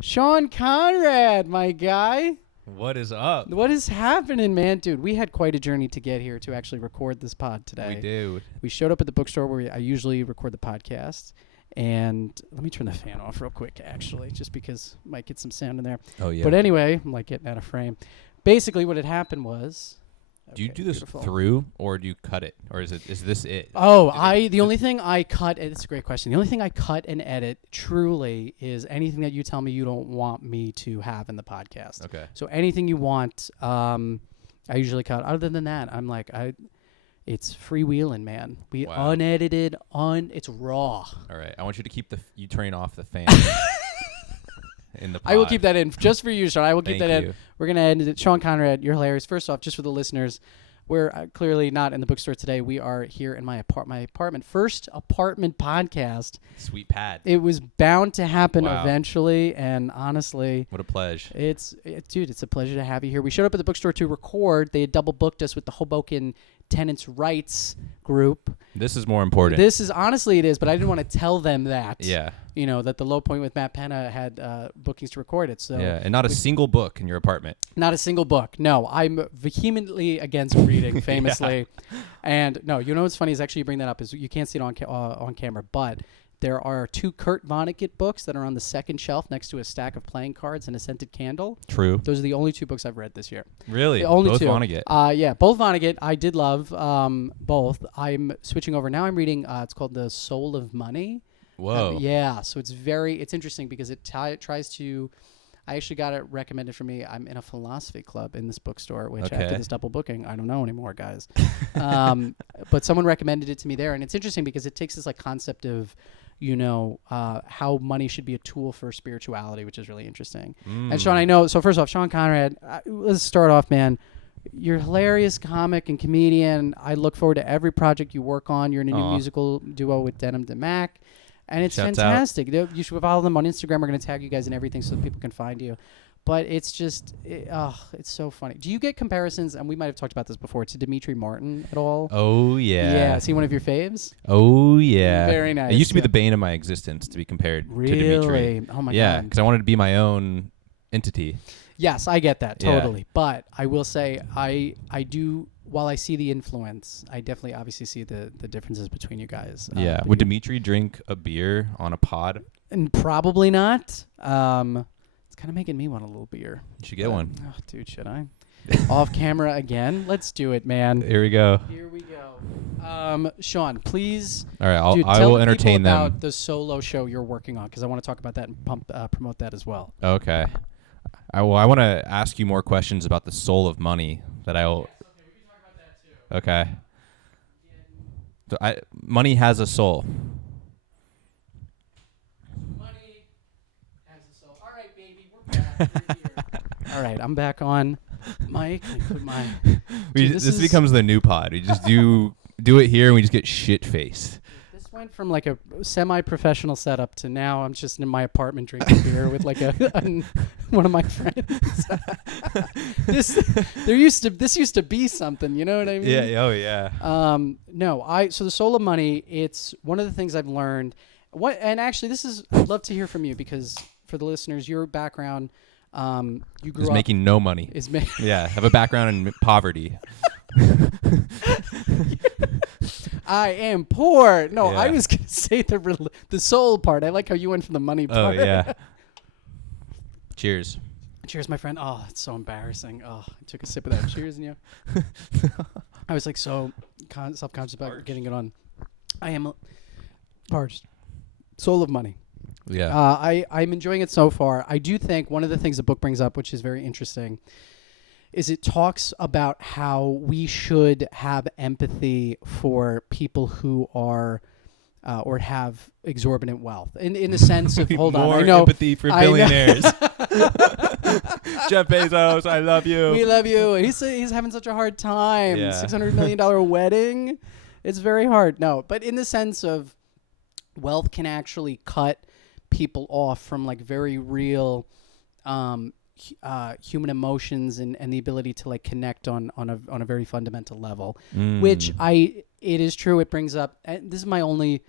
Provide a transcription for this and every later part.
Sean Conrad, my guy. What is up? What is happening, man? Dude, we had quite a journey to get here to actually record this pod today. We do. We showed up at the bookstore where I usually record the podcast. And let me turn the fan off real quick, actually, just because I might get some sound in there. Oh, yeah. But anyway, I'm like getting out of frame. Basically, what had happened was... Do you do this beautiful. through, or do you cut it? Or is this it? Oh, the only thing I cut, it's a great question. The only thing I cut and edit truly is anything that you tell me you don't want me to have in the podcast. Okay. So anything you want, I usually cut. Other than that, I'm like, it's freewheeling, man. We Wow. unedited, it's raw. All right. I want you to keep you turning off the fan in the pod. I will keep that in just for you, Sean. I will keep Thank that you. in. We're going to end it. Sean Conrad, you're hilarious. First off, just for the listeners, we're clearly not in the bookstore today. We are here in my apartment. First apartment podcast. Sweet pad. It was bound to happen Wow. eventually, and honestly, What a pleasure. dude, it's a pleasure to have you here. We showed up at the bookstore to record. They had double booked us with the Hoboken Tenants' Rights group. This is more important. This is honestly it is, but I didn't want to tell them that. Yeah. You know, that the Low Point with Matt Pena had bookings to record it. So Yeah. And not a single book in your apartment. not a single book. No, I'm vehemently against reading, famously. And no, you know what's funny is actually you bring that up is you can't see it on camera, but there are 2 Kurt Vonnegut books that are on the second shelf next to a stack of playing cards and a scented candle. True. Those are the only 2 books I've read this year. Really? The only Both 2. Vonnegut. Yeah, both Vonnegut. I did love both. I'm switching over now. I'm reading. It's called The Soul of Money. Whoa. Yeah, so it's interesting because it tries to. I actually got it recommended for me. I'm in a philosophy club in this bookstore, which Okay. after this double booking, I don't know anymore, guys. But someone recommended it to me there, and it's interesting because it takes this like concept of, how money should be a tool for spirituality, which is really interesting. And Sean, I know. So first off, Sean Conrad, let's start off, man. You're a hilarious comic and comedian. I look forward to every project you work on. You're in a new musical duo with Denim DeMac. And it's Shouts fantastic. You should follow them on Instagram. We're going to tag you guys and everything so that people can find you. But it's just, it's so funny. Do you get comparisons, and we might have talked about this before, to Dimitri Martin at all? Oh, yeah. Yeah. Is he one of your faves? Oh, yeah. Very nice. It used to be the bane of my existence to be compared to Dimitri. Really? Oh, my Yeah, God. because I wanted to be my own entity. Yes, I get that. Yeah. Totally. But I will say, I do, while I see the influence, I definitely obviously see the differences between you guys. Yeah. Would Dimitri drink a beer on a pod? And probably not. It's kind of making me want a little beer. You should get one. Oh, dude, should I? Off camera again? Let's do it, man. Here we go. Here we go. Sean, please. All right, Dude, I tell will the entertain people them. about the solo show you're working on, because I want to talk about that and promote that as well. Okay. I want to ask you more questions about the soul of money that I will. Yes, okay, we can talk about that too. Okay. So money has a soul. Money has a soul. All right, baby, we're back. We're here. All right, I'm back on mic. I put my. Dude, This becomes the new pod. We just do it here and we just get shit faced. This went from like a semi-professional setup to now I'm just in my apartment drinking beer with like one of my friends. This used to be something, you know what I mean? Yeah. Oh yeah. No, so the soul of money, it's one of the things I've learned. And actually I'd love to hear from you because for the listeners, your background, you grew Is up making no money. Yeah, have a background in poverty. I am poor. No, Yeah. I was going to say the soul part. I like how you went from the money Oh part. yeah. Cheers. Cheers, my friend. Oh, it's so embarrassing. Oh, I took a sip of that. Cheers, and you. I was like so self-conscious about getting it on. I am parched. Soul of money. Yeah. I'm enjoying it so far. I do think one of the things the book brings up, which is very interesting, is it talks about how we should have empathy for people who are or have exorbitant wealth. In the sense of, hold on, I know. Empathy for billionaires. Jeff Bezos, I love you. We love you. And he's having such a hard time. Yeah. $600 million wedding. It's very hard. No, but in the sense of wealth can actually cut people off from like very real human emotions and the ability to like connect on a very fundamental level, which it is true. It brings up, and this is my only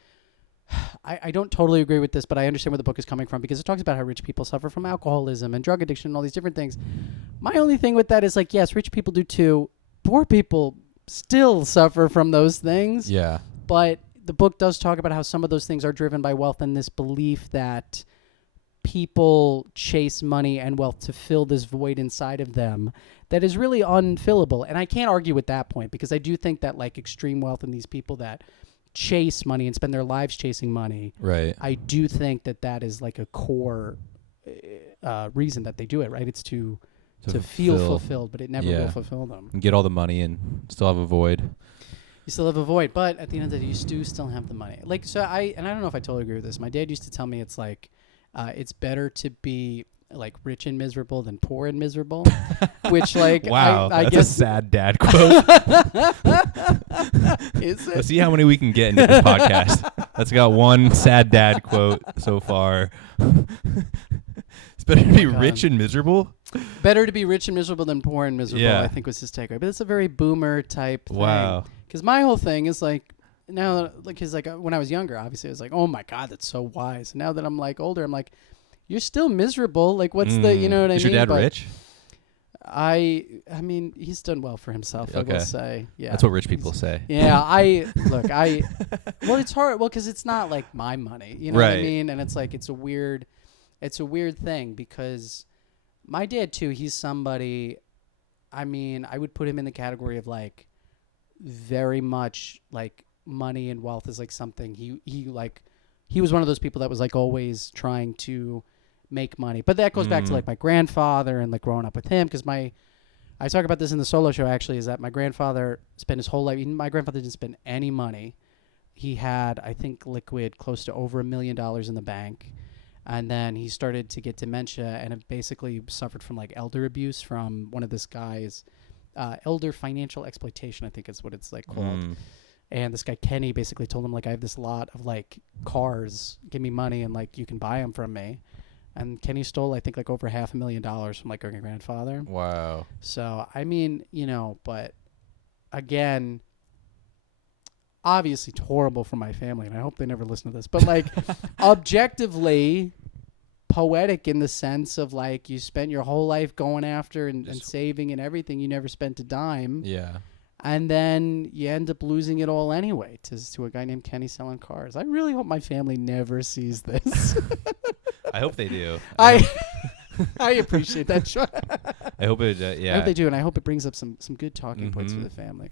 I don't totally agree with this, but I understand where the book is coming from because it talks about how rich people suffer from alcoholism and drug addiction and all these different things. My only thing with that is like, yes, rich people do too. Poor people still suffer from those things. Yeah. But the book does talk about how some of those things are driven by wealth and this belief that people chase money and wealth to fill this void inside of them that is really unfillable. And I can't argue with that point because I do think that like extreme wealth and these people that chase money and spend their lives chasing money, Right. I do think that that is like a core reason that they do it, right? It's to feel fulfilled, but it never will fulfill them. And get all the money and still have a void. You still have a void, but at the end of the day, you do still have the money. Like, so I don't know if I totally agree with this. My dad used to tell me it's like, it's better to be like rich and miserable than poor and miserable, which like, wow, I that's guess a sad dad quote. Is it? Let's see how many we can get into this podcast. That's got one sad dad quote so far. It's better to be rich and miserable. Better to be rich and miserable than poor and miserable, Yeah. I think was his takeaway. But it's a very boomer type thing. Wow. Because my whole thing is like, now, like, cause like when I was younger, obviously I was like, oh my God, that's so wise. And now that I'm like older, I'm like, you're still miserable. Like, what's the, you know what I mean? Is your dad rich? I mean, he's done well for himself, I will say. Yeah. That's what rich people say. Yeah, well, it's hard. Well, because it's not like my money, you know what I mean? And it's like, it's a weird thing because my dad too, he's somebody, I mean, I would put him in the category of like very much like money and wealth is like something he was one of those people that was like always trying to make money. But that goes back to like my grandfather and like growing up with him because I talk about this in the solo show actually, is that my grandfather spent his whole life, my grandfather didn't spend any money. He had, I think, liquid close to over $1 million in the bank. And then he started to get dementia and it basically suffered from like elder abuse from one of this guy's elder financial exploitation, I think is what it's like called. And this guy Kenny basically told him like, I have this lot of like cars, give me money and like you can buy them from me. And Kenny stole, I think, like over $500,000 from like our grandfather. Wow. So I mean, you know, but again, obviously it's horrible for my family, and I hope they never listen to this. But like, objectively poetic in the sense of like you spent your whole life going after and saving and everything. You never spent a dime. Yeah. And then you end up losing it all anyway to a guy named Kenny selling cars. I really hope my family never sees this. I hope they do. I appreciate that, Sean. I hope it, yeah. I hope they do, and I hope it brings up some good talking points for the family.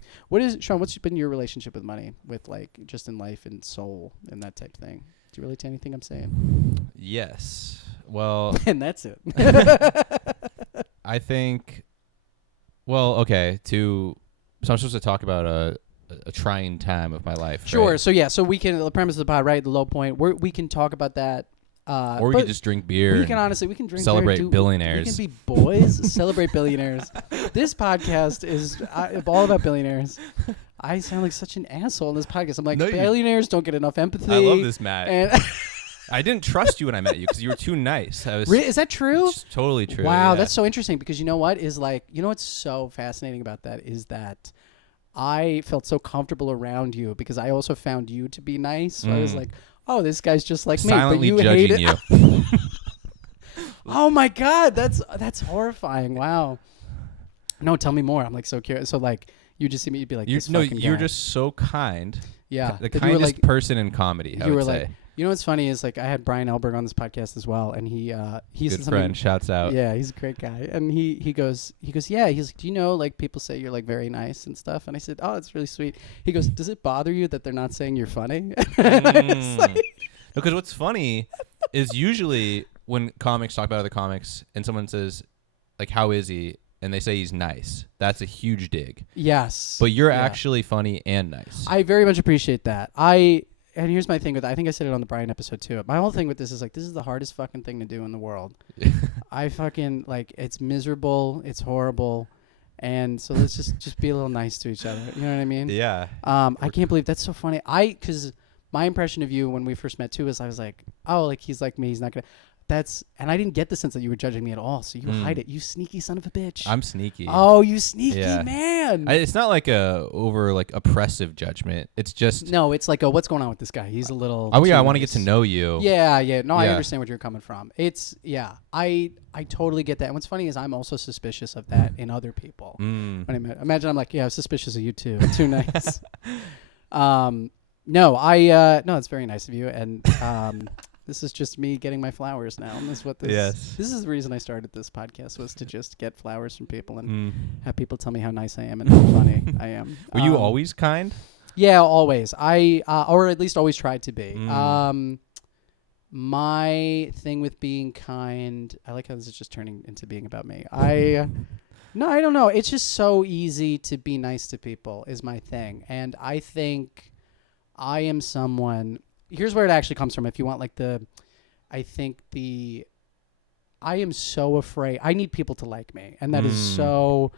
Sean, what's been your relationship with money, with like just in life and soul and that type of thing? Do you relate to anything I'm saying? Yes. Well. And that's it. I think, well, okay, so I'm supposed to talk about a trying time of my life. Sure. Right? So yeah. So we can, the premise of the pod, right? The low point. We can talk about that. Or we could just drink beer. We can honestly, we can drink celebrate beer, billionaires. We can be boys, celebrate billionaires. This podcast is all about billionaires. I sound like such an asshole in this podcast. I'm like, billionaires don't get enough empathy. I love this, Matt. And I didn't trust you when I met you because you were too nice. Is that true? It's totally true. Wow, yeah. that's so interesting because you know what is like, you know what's so fascinating about that is that I felt so comfortable around you because I also found you to be nice. So I was like, oh, this guy's just like silently me, but you judging hate it. you. Oh my God, that's horrifying. Wow. No, tell me more. I'm like so curious. So like you just see me, you'd be like, you're just so kind. Yeah, the kindest person in comedy. I would say. Like, you know what's funny is like I had Brian Elberg on this podcast as well, and he's good friend. Shouts out. Yeah, he's a great guy, and he goes yeah. He's like, do you know like people say you're like very nice and stuff, and I said, oh, it's really sweet. He goes, does it bother you that they're not saying you're funny? Because what's funny is usually when comics talk about other comics and someone says like, how is he? And they say he's nice. That's a huge dig. Yes. But you're actually funny and nice. I very much appreciate that. And here's my thing with it. I think I said it on the Brian episode too. My whole thing with this is like, this is the hardest fucking thing to do in the world. I fucking like, it's miserable. It's horrible. And so let's just be a little nice to each other. You know what I mean? Yeah. I can't believe that's so funny. Cause my impression of you when we first met too is I was like, oh, like he's like me. He's not gonna. and I didn't get the sense that you were judging me at all. So you hide it, you sneaky son of a bitch. I'm sneaky. Oh, you sneaky man. It's not like a over like oppressive judgment. It's just no. It's like, what's going on with this guy? He's a little. Oh yeah, I want to get to know you. Yeah. No, I understand where you're coming from. I totally get that. And what's funny is I'm also suspicious of that in other people. Imagine I'm like, yeah, I'm suspicious of you too. Too nice. No, it's very nice of you. And this is just me getting my flowers now. And this is what this is the reason I started this podcast, was to just get flowers from people and have people tell me how nice I am and how funny I am. Were you always kind? Yeah, always. Or at least always tried to be. My thing with being kind, I like how this is just turning into being about me. No, I don't know. It's just so easy to be nice to people is my thing. And I think I am someone, here's where it actually comes from. If you want I am so afraid. I need people to like me. And that is so,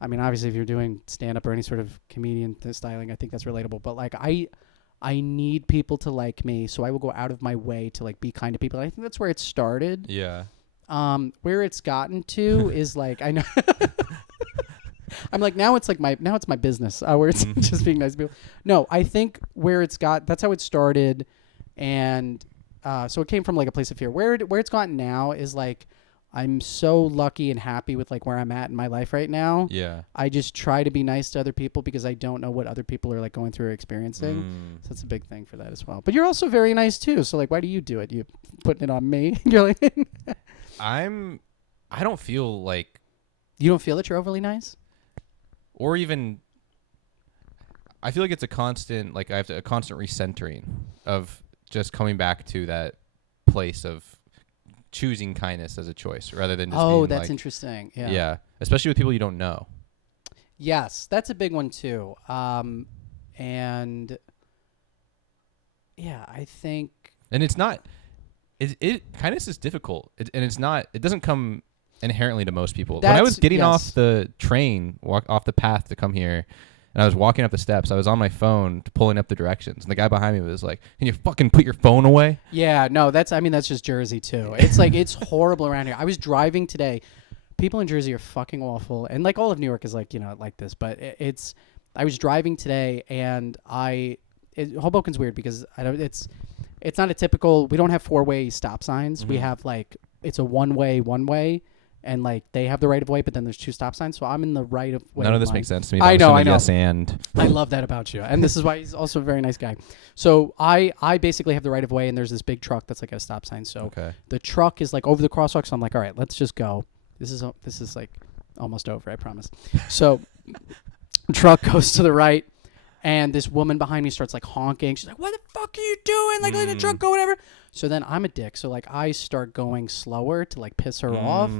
I mean, obviously if you're doing stand-up or any sort of comedian styling, I think that's relatable. But like, I need people to like me, so I will go out of my way to like be kind to people. And I think that's where it started. Yeah. Where it's gotten to is like, I know I'm like, now it's my business, where it's just being nice to people. No, I think that's how it started. And, so it came from like a place of fear. Where it's gotten now is like, I'm so lucky and happy with like where I'm at in my life right now. Yeah. I just try to be nice to other people because I don't know what other people are like going through or experiencing. So that's a big thing for that as well. But you're also very nice too. So like, why do you do it? You putting it on me? You're like, I don't feel like. You don't feel that you're overly nice? Or even, I feel like it's a constant recentering of just coming back to that place of choosing kindness as a choice rather than just being that's interesting. Yeah. Yeah. Especially with people you don't know. Yes, that's a big one too. And yeah, I think. And it's not, kindness is difficult. It doesn't come inherently to most people. When I was getting off the train, off the path to come here, and I was walking up the steps, I was on my phone pulling up the directions. And the guy behind me was like, can you fucking put your phone away? Yeah, no, that's just Jersey too. It's like, it's horrible around here. I was driving today. People in Jersey are fucking awful. And like all of New York is like, like this. But I was driving today and Hoboken's weird because it's not a typical, we don't have 4-way stop signs. Mm-hmm. We have like, it's a one way. And like they have the right of way, but then there's 2 stop signs. So I'm in the right of way. None of this makes sense to me. I know. Yes, and I love that about you. And this is why he's also a very nice guy. So I basically have the right of way, and there's this big truck that's like at a stop sign. So the truck is like over the crosswalk. So I'm like, all right, let's just go. This is like almost over, I promise. So truck goes to the right, and this woman behind me starts like honking. She's like, "What the fuck are you doing? Like, let the truck go, whatever." So then I'm a dick. So like I start going slower to like piss her off.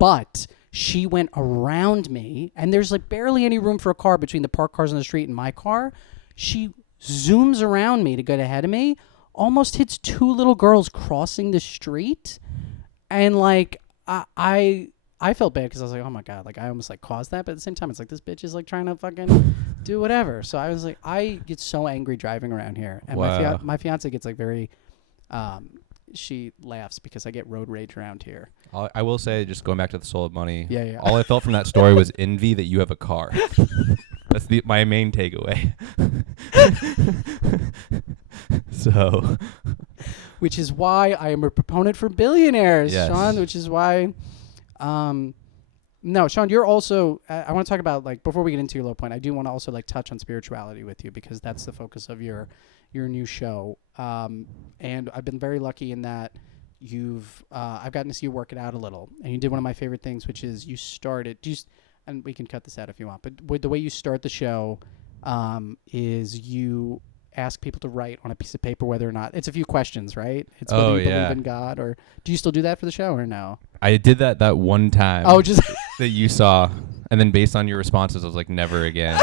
But she went around me, and there's like barely any room for a car between the parked cars on the street and my car. She zooms around me to get ahead of me, almost hits 2 little girls crossing the street. And like I felt bad because I was like, oh my God, like I almost like caused that. But at the same time, it's like this bitch is like trying to fucking do whatever. So I was like, I get so angry driving around here. And my fiance gets like very... she laughs because I get road rage around here. I will say, just going back to the soul of money. Yeah. All I felt from that story was envy that you have a car. That's my main takeaway. So, which is why I am a proponent for billionaires, yes. Sean. Which is why, no, Sean, you're also. I want to talk about like before we get into your low point. I do want to also like touch on spirituality with you because that's the focus of your new show. And I've been very lucky in that I've gotten to see you work it out a little, and you did one of my favorite things, which is you started and we can cut this out if you want, but with the way you start the show, is you ask people to write on a piece of paper whether or not it's a few questions, right? It's whether you believe in God, or do you still do that for the show or no? I did that one time. Oh, just that you saw, and then based on your responses, I was like, never again.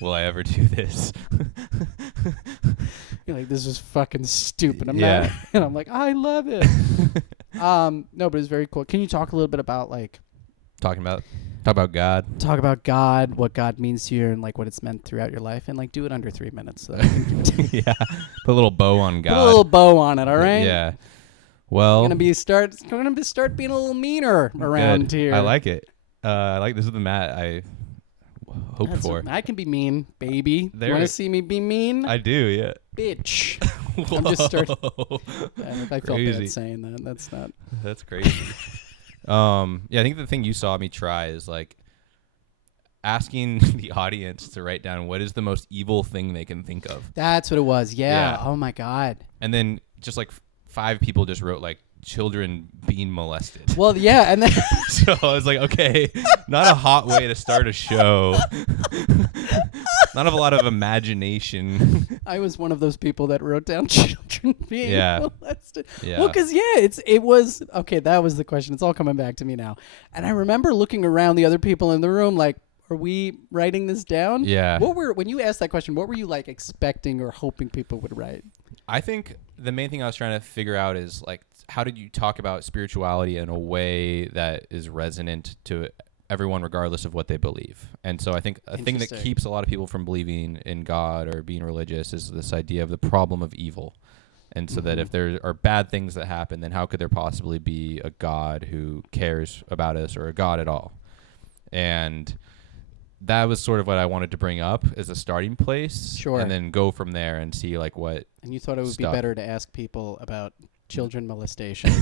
Will I ever do this? You're like, this is fucking stupid. I'm not, and I'm like, I love it. No, but it's very cool. Can you talk a little bit about like talk about God? Talk about God, what God means to you, and like what it's meant throughout your life, and like do it under 3 minutes. So yeah, put a little bow on God. Put a little bow on it. All right. Yeah. Well, going to start being a little meaner around here. I like it. I like this is the Matt I hoped for. I can be mean, baby. You want to see me be mean? I do, yeah. Bitch. I'm just starting. I felt bad saying that. That's not. That's crazy. Yeah, I think the thing you saw me try is like asking the audience to write down what is the most evil thing they can think of. That's what it was. Yeah. Oh my God. And then just like 5 people just wrote like children being molested. Well, yeah, and then so I was like, okay, not a hot way to start a show. Not a lot of imagination. I was one of those people that wrote down children being molested. Yeah. Well, because it was okay. That was the question. It's all coming back to me now. And I remember looking around the other people in the room, like, are we writing this down? Yeah. When you asked that question, what were you like expecting or hoping people would write? I think the main thing I was trying to figure out is like, how did you talk about spirituality in a way that is resonant to everyone regardless of what they believe? And so I think a thing that keeps a lot of people from believing in God or being religious is this idea of the problem of evil. And so that if there are bad things that happen, then how could there possibly be a God who cares about us or a God at all? And that was sort of what I wanted to bring up as a starting place. Sure. And then go from there and see like what. And you thought it would be better to ask people about children molestation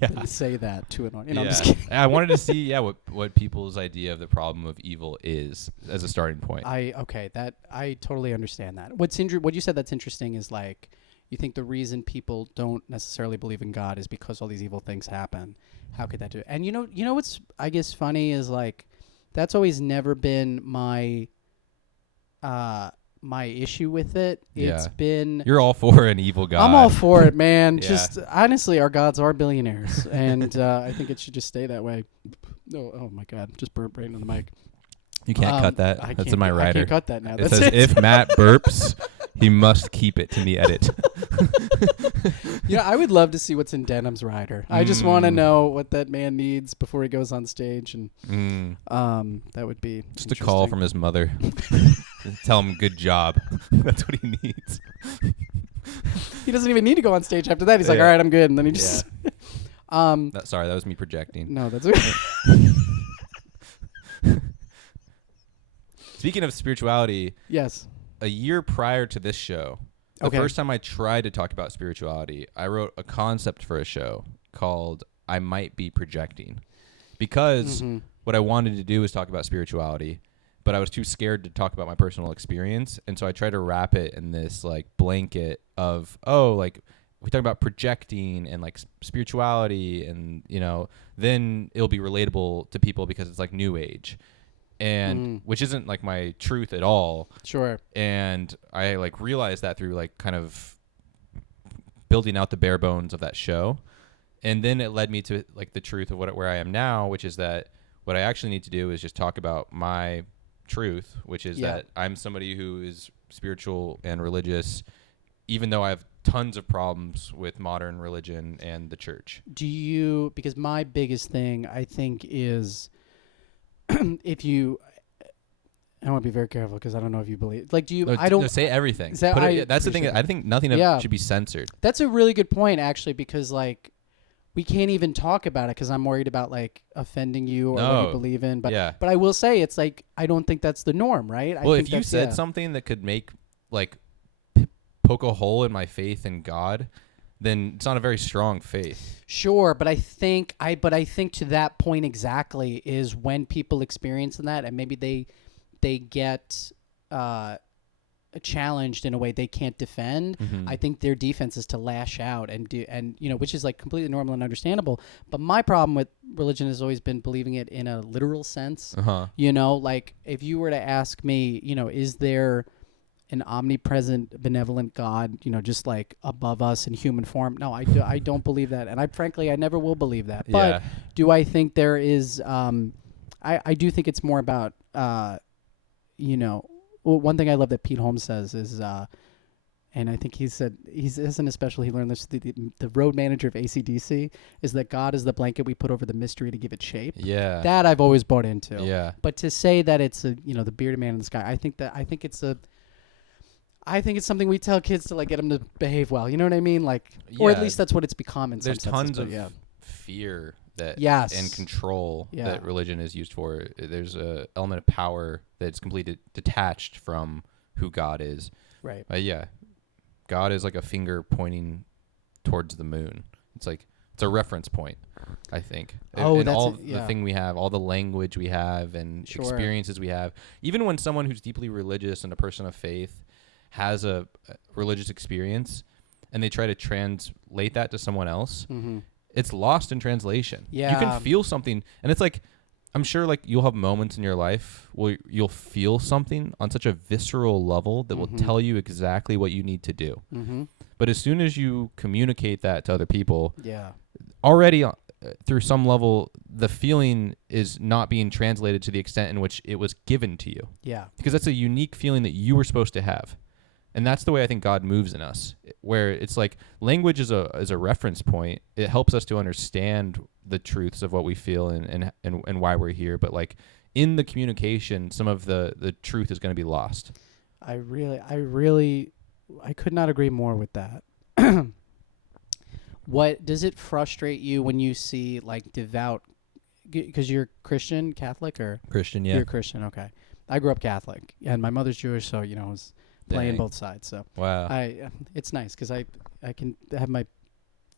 than say that to an audience. I'm just kidding. I wanted to see what people's idea of the problem of evil is as a starting point. I totally understand that. What you said that's interesting is like you think the reason people don't necessarily believe in God is because all these evil things happen. How could that do it? And you know what's I guess funny is like that's always never been my issue with it. It's been you're all for an evil God. I'm all for it, man. Just honestly, our gods are billionaires, and I think it should just stay that way. Oh my God, just burped right into the mic. You can't cut that. That's in my writer. I can't cut that now. It says if Matt burps, he must keep it to the edit. I would love to see what's in Denham's rider. I just want to know what that man needs before he goes on stage, and that would be just a call from his mother. Tell him good job. That's what he needs. He doesn't even need to go on stage after that. He's like, all right, I'm good, and then he just. Sorry, that was me projecting. No, that's okay. Speaking of spirituality, yes. A year prior to this show, the first time I tried to talk about spirituality, I wrote a concept for a show called I Might Be Projecting. Because what I wanted to do was talk about spirituality, but I was too scared to talk about my personal experience. And so I tried to wrap it in this like blanket of, like we talk about projecting and like spirituality and, then it'll be relatable to people because it's like new age. And which isn't like my truth at all. Sure. And I like realized that through like kind of building out the bare bones of that show. And then it led me to like the truth of where I am now, which is that what I actually need to do is just talk about my truth, which is that I'm somebody who is spiritual and religious, even though I have tons of problems with modern religion and the church. Because my biggest thing I think is I want to be very careful because I don't know if you believe. Like, I don't say everything. That's the thing. I think nothing should be censored. That's a really good point, actually, because like we can't even talk about it because I'm worried about like offending you or what you believe in. But I will say it's like I don't think that's the norm, right? Well, if you said something that could make like poke a hole in my faith in God, then it's not a very strong faith. Sure, but I think to that point exactly is when people experience that and maybe they get challenged in a way they can't defend. I think their defense is to lash out and which is like completely normal and understandable. But my problem with religion has always been believing it in a literal sense. Like if you were to ask me, is there an omnipresent, benevolent God, just like above us in human form? No, I don't believe that. And I never will believe that. But do I think there is, I do think it's more about, one thing I love that Pete Holmes says is, and I think he isn't special, he learned this, the road manager of AC/DC, is that God is the blanket we put over the mystery to give it shape. Yeah. That I've always bought into. Yeah. But to say that it's the bearded man in the sky, I think it's I think it's something we tell kids to like get them to behave well. You know what I mean? Like, or at least that's what it's become in there's some tons senses, of fear that yes. and control that religion is used for. There's a element of power that's completely detached from who God is. Right. God is like a finger pointing towards the moon. It's a reference point, I think. Oh, and that's all the thing we have, all the language we have, and experiences we have. Even when someone who's deeply religious and a person of faith has a religious experience, and they try to translate that to someone else, it's lost in translation. Yeah. You can feel something, and it's like, I'm sure like you'll have moments in your life where you'll feel something on such a visceral level that will tell you exactly what you need to do. But as soon as you communicate that to other people, already through some level, the feeling is not being translated to the extent in which it was given to you. Yeah. Because that's a unique feeling that you were supposed to have. And that's the way I think God moves in us, where it's like language is a reference point. It helps us to understand the truths of what we feel and why we're here. But like in the communication, some of the truth is going to be lost. I could not agree more with that. What does it frustrate you when you see like devout, because you're Christian, Catholic, or Christian? Yeah, you're Christian. Okay. I grew up Catholic and my mother's Jewish. So, I was playing both sides. So wow, it's nice because I can have my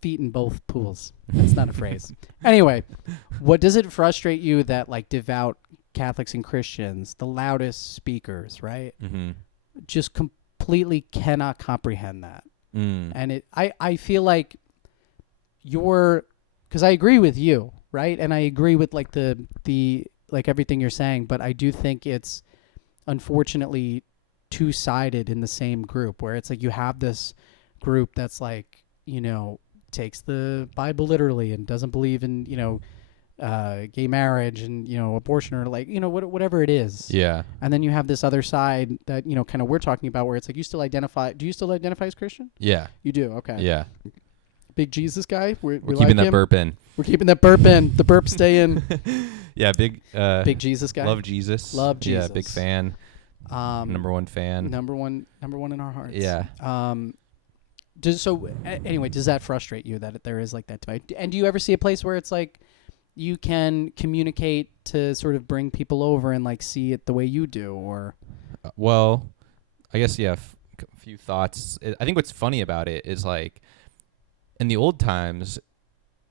feet in both pools. That's not a phrase. Anyway, what does it frustrate you that like devout Catholics and Christians, the loudest speakers, right, just completely cannot comprehend that? And I feel like because I agree with you, right, and I agree with like the like everything you're saying, but I do think it's unfortunately two-sided in the same group, where it's like you have this group that's like, takes the Bible literally and doesn't believe in, gay marriage and, abortion or like, whatever it is. Yeah. And then you have this other side that, kind of we're talking about, where it's like do you still identify as Christian? Yeah. You do? Okay. Yeah. Big Jesus guy? We're keeping like that burp in. We're keeping that burp in. The burp stay in. Yeah, big Jesus guy. Love Jesus. Yeah, big fan. Number one fan. Number one in our hearts. Yeah. Anyway, does that frustrate you that there is like that divide? And do you ever see a place where it's like you can communicate to sort of bring people over and like see it the way you do, or? Well, I guess a few thoughts. I think what's funny about it is like in the old times,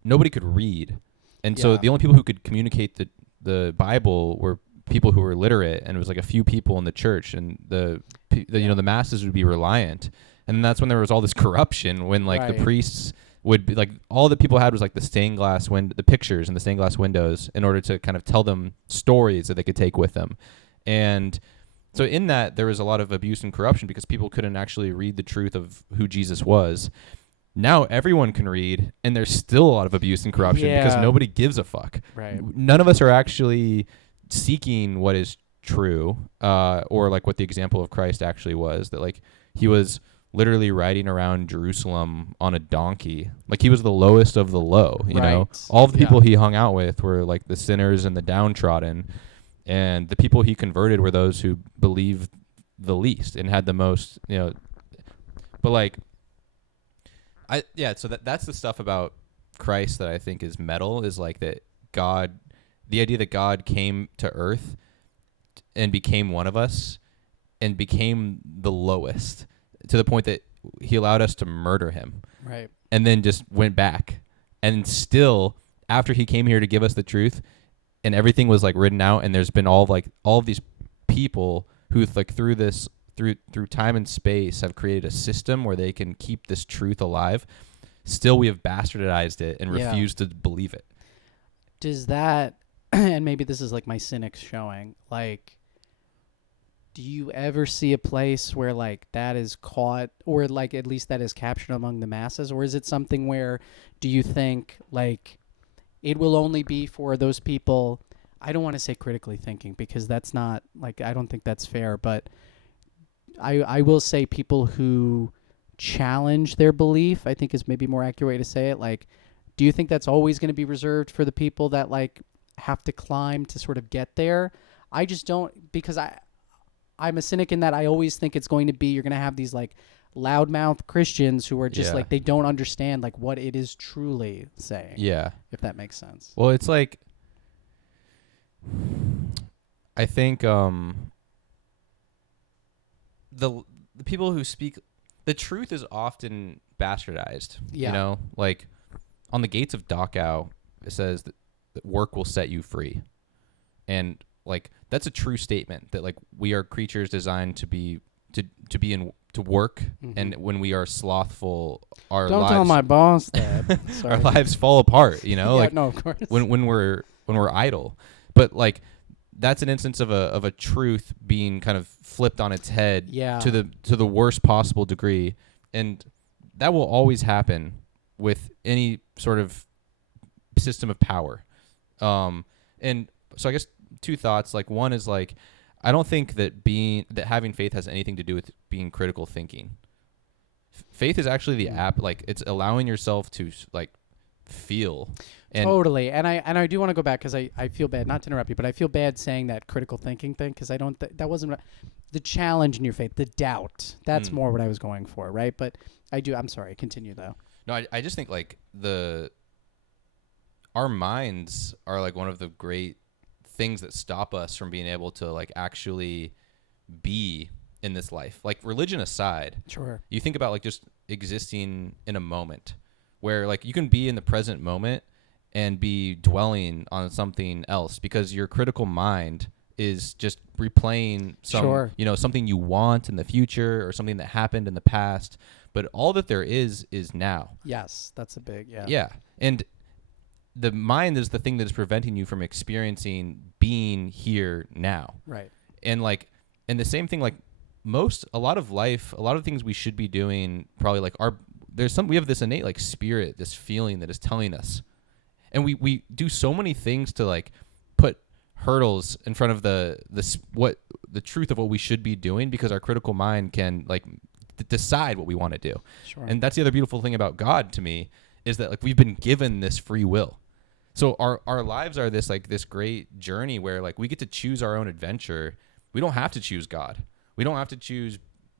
nobody could read, and so the only people who could communicate the Bible were people who were literate, and it was like a few people in the church, and the masses would be reliant. And that's when there was all this corruption, when like the priests would be like, all that people had was like the pictures and the stained glass windows in order to kind of tell them stories that they could take with them. And so in that, there was a lot of abuse and corruption because people couldn't actually read the truth of who Jesus was. Now everyone can read, and there's still a lot of abuse and corruption because nobody gives a fuck. Right. None of us are actually seeking what is true, or like what the example of Christ actually was, that like he was literally riding around Jerusalem on a donkey. Like he was the lowest of the low, you know? All of the people he hung out with were like the sinners and the downtrodden. And the people he converted were those who believed the least and had the most, but like, so that's the stuff about Christ that I think is metal, is like that God, the idea that God came to earth and became one of us and became the lowest, to the point that he allowed us to murder him. Right. And then just went back. And still, after he came here to give us the truth, and everything was like written out, and there's been all of these people who like through time and space have created a system where they can keep this truth alive. Still, we have bastardized it and refused to believe it. Does that, and maybe this is like my cynics showing, like, do you ever see a place where like that is caught, or like at least that is captured among the masses? Or is it something where, do you think like it will only be for those people? I don't want to say critically thinking, because that's not like, I don't think that's fair, but I will say people who challenge their belief, I think is maybe more accurate way to say it. Like, do you think that's always going to be reserved for the people that like have to climb to sort of get there? I just don't, because I'm a cynic in that I always think it's going to be, you're going to have these like loudmouth Christians who are just like, they don't understand like what it is truly saying. Yeah. If that makes sense. Well, it's like, I think the people who speak the truth is often bastardized. Yeah. You know, like on the gates of Dachau, it says that work will set you free. And like that's a true statement, that like we are creatures designed to be to work, and when we are slothful, our don't lives, tell my boss that. our lives fall apart, you know? Yeah, like no, of course. when we're idle. But like that's an instance of a truth being kind of flipped on its head to the worst possible degree, and that will always happen with any sort of system of power. And so I guess two thoughts. Like one is like, I don't think that having faith has anything to do with being critical thinking. Faith is actually the app, like it's allowing yourself to like feel. And totally. And I do want to go back because I feel bad, not to interrupt you, but I feel bad saying that critical thinking thing because I don't, that wasn't the challenge in your faith, the doubt. That's more what I was going for, right? But I'm sorry, continue though. No, I just think like our minds are like one of the great things that stop us from being able to like actually be in this life. Like religion aside, sure, you think about like just existing in a moment where like you can be in the present moment and be dwelling on something else because your critical mind is just replaying something you want in the future or something that happened in the past. But all that there is now. Yes, that's a big, Yeah. And the mind is the thing that is preventing you from experiencing being here now. Right. And like, and the same thing, like a lot of things we should be doing probably like we have this innate like spirit, this feeling that is telling us, and we do so many things to like put hurdles in front of the truth of what we should be doing because our critical mind can like decide what we want to do. Sure. And that's the other beautiful thing about God to me is that like we've been given this free will. So our lives are this great journey where like we get to choose our own adventure. We don't have to choose God. We don't have to choose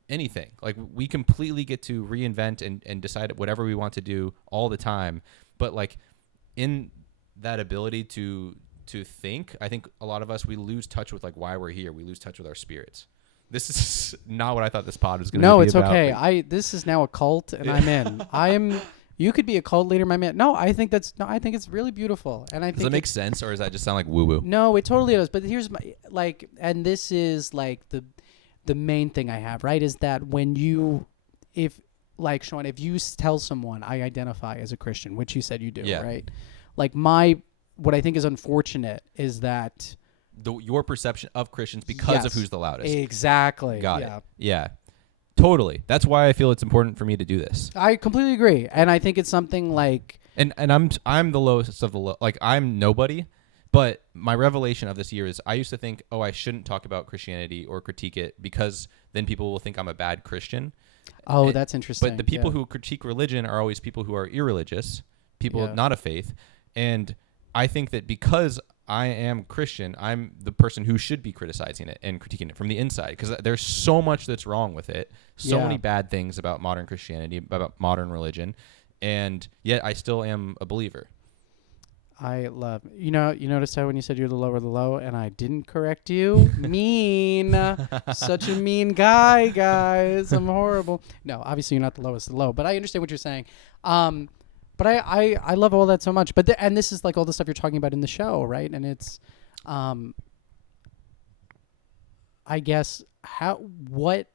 anything. Like we completely get to reinvent and decide whatever we want to do all the time. But like in that ability to think, I think a lot of us, we lose touch with like why we're here. We lose touch with our spirits. This is not what I thought this pod was going to be about. No, it's okay. This is now a cult and I'm in. You could be a cult leader, my man. No, I think it's really beautiful. And I think does that make sense, or does that just sound like woo-woo? No, it totally does. But here's and this is like the main thing I have, right? Is that when if Sean, if you tell someone I identify as a Christian, which you said you do, right? Like what I think is unfortunate is that your perception of Christians because of who's the loudest. Exactly. Got it. Yeah. Totally. That's why I feel it's important for me to do this. I completely agree. And I think it's something like... And I'm the lowest of the low. Like, I'm nobody. But my revelation of this year is I used to think, I shouldn't talk about Christianity or critique it because then people will think I'm a bad Christian. Oh, that's interesting. But the people who critique religion are always people who are irreligious, people not of faith. And I think that because I am Christian, I'm the person who should be criticizing it and critiquing it from the inside because there's so much that's wrong with it. So many bad things about modern Christianity, about modern religion. And yet I still am a believer. I love, you noticed how when you said you're the low, and I didn't correct you? Mean. Such a mean guy, guys. I'm horrible. No, obviously you're not the lowest of the low, but I understand what you're saying. But I love all that so much. But and this is like all the stuff you're talking about in the show, right? And it's, I guess, what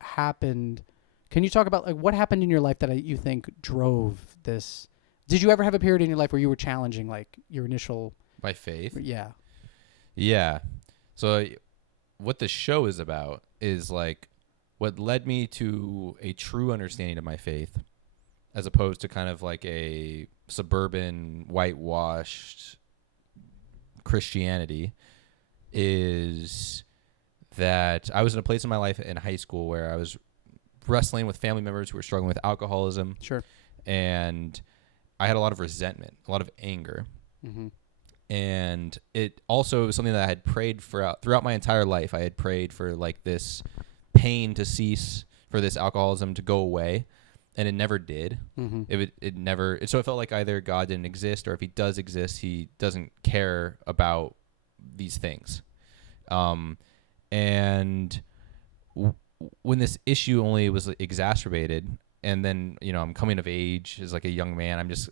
happened? Can you talk about like what happened in your life that you think drove this? Did you ever have a period in your life where you were challenging like your initial... My faith? Yeah. Yeah. So what the show is about is like what led me to a true understanding of my faith as opposed to kind of like a suburban whitewashed Christianity is that I was in a place in my life in high school where I was wrestling with family members who were struggling with alcoholism. Sure. And I had a lot of resentment, a lot of anger. Mm-hmm. And it also was something that I had prayed for throughout my entire life. I had prayed for like this pain to cease, for this alcoholism to go away, and it never did. Mm-hmm. It never. So it felt like either God didn't exist, or if he does exist, he doesn't care about these things. And when this issue only was exacerbated, and then I'm coming of age as like a young man, I'm just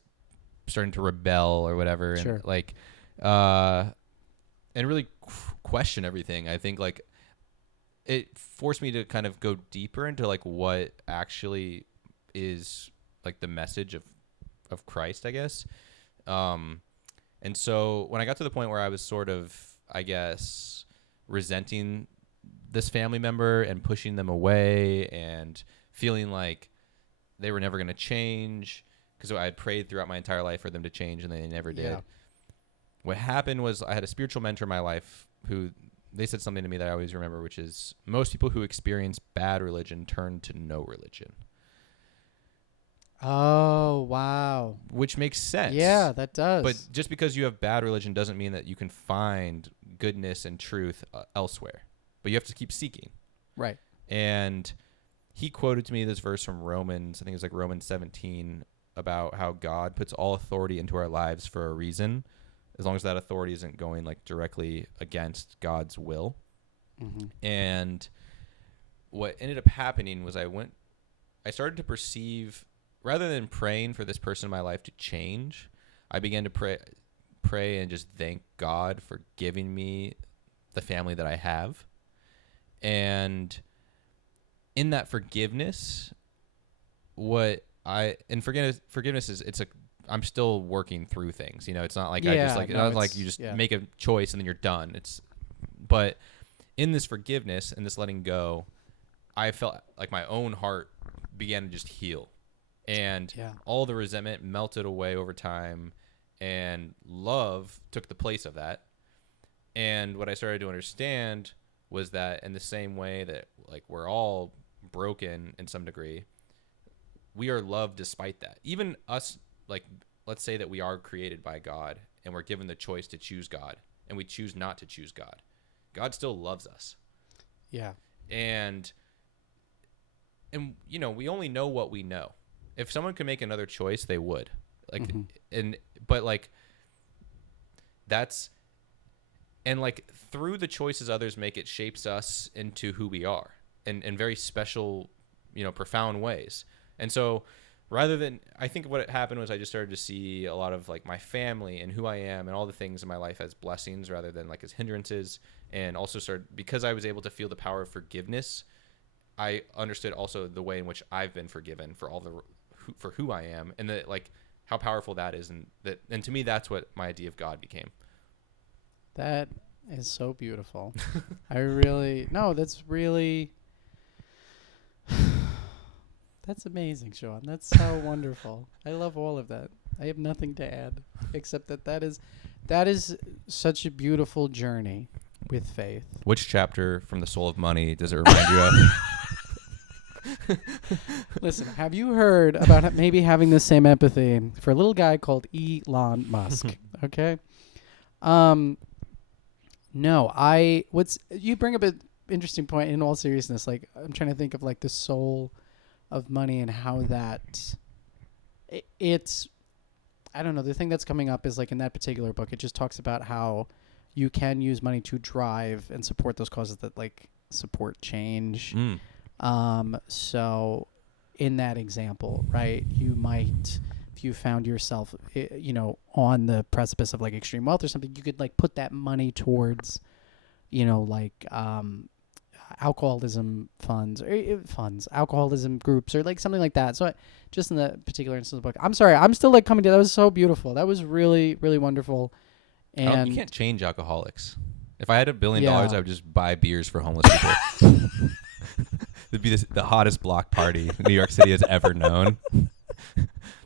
starting to rebel or whatever, Sure. and like and really question everything. I think like it forced me to kind of go deeper into like what actually is like the message of Christ, I guess. And so when I got to the point where I was sort of, I guess, resenting this family member and pushing them away and feeling like they were never going to change, because I had prayed throughout my entire life for them to change and they never did. Yeah. What happened was I had a spiritual mentor in my life who, they said something to me that I always remember, which is most people who experience bad religion turn to no religion. Oh, wow. Which makes sense. Yeah, that does. But just because you have bad religion doesn't mean that you can find goodness and truth elsewhere. But you have to keep seeking. Right. And he quoted to me this verse from Romans, I think it was like Romans 17, about how God puts all authority into our lives for a reason, as long as that authority isn't going like directly against God's will. Mm-hmm. And what ended up happening was I started to perceive, rather than praying for this person in my life to change, I began to pray and just thank God for giving me the family that I have. And in that forgiveness, forgiveness is, I'm still working through things. It's not like it's not like you just make a choice and then you're done. But in this forgiveness and this letting go, I felt like my own heart began to just heal. And all the resentment melted away over time, and love took the place of that. And what I started to understand was that in the same way that like we're all broken in some degree, we are loved despite that. Even us, like let's say that we are created by God and we're given the choice to choose God, and we choose not to choose God. God still loves us. Yeah. And we only know what we know. If someone could make another choice, they would. But through the choices others make, it shapes us into who we are in very special, profound ways. And so I think what happened was I just started to see a lot of like my family and who I am and all the things in my life as blessings rather than like as hindrances. And also because I was able to feel the power of forgiveness, I understood also the way in which I've been forgiven for for who I am, and that like how powerful that is, and to me that's what my idea of God became. That is so beautiful. That's amazing, Sean. That's so wonderful. I love all of that. I have nothing to add except that is such a beautiful journey with faith. Which chapter from The Soul of Money does it remind you of? Listen, have you heard about maybe having the same empathy for a little guy called Elon Musk? Okay. No, you bring up an interesting point in all seriousness. Like, I'm trying to think of like the soul of money and how that it's, I don't know. The thing that's coming up is like in that particular book, it just talks about how you can use money to drive and support those causes that like support change. So in that example, right, you might, if you found yourself, on the precipice of like extreme wealth or something, you could like put that money towards, alcoholism alcoholism groups or like something like that. So just in the particular instance of the book, I'm sorry, I'm still like coming to, that was so beautiful. That was really, really wonderful. And you can't change alcoholics. If I had $1 billion, I would just buy beers for homeless people. It'd be the hottest block party New York City has ever known.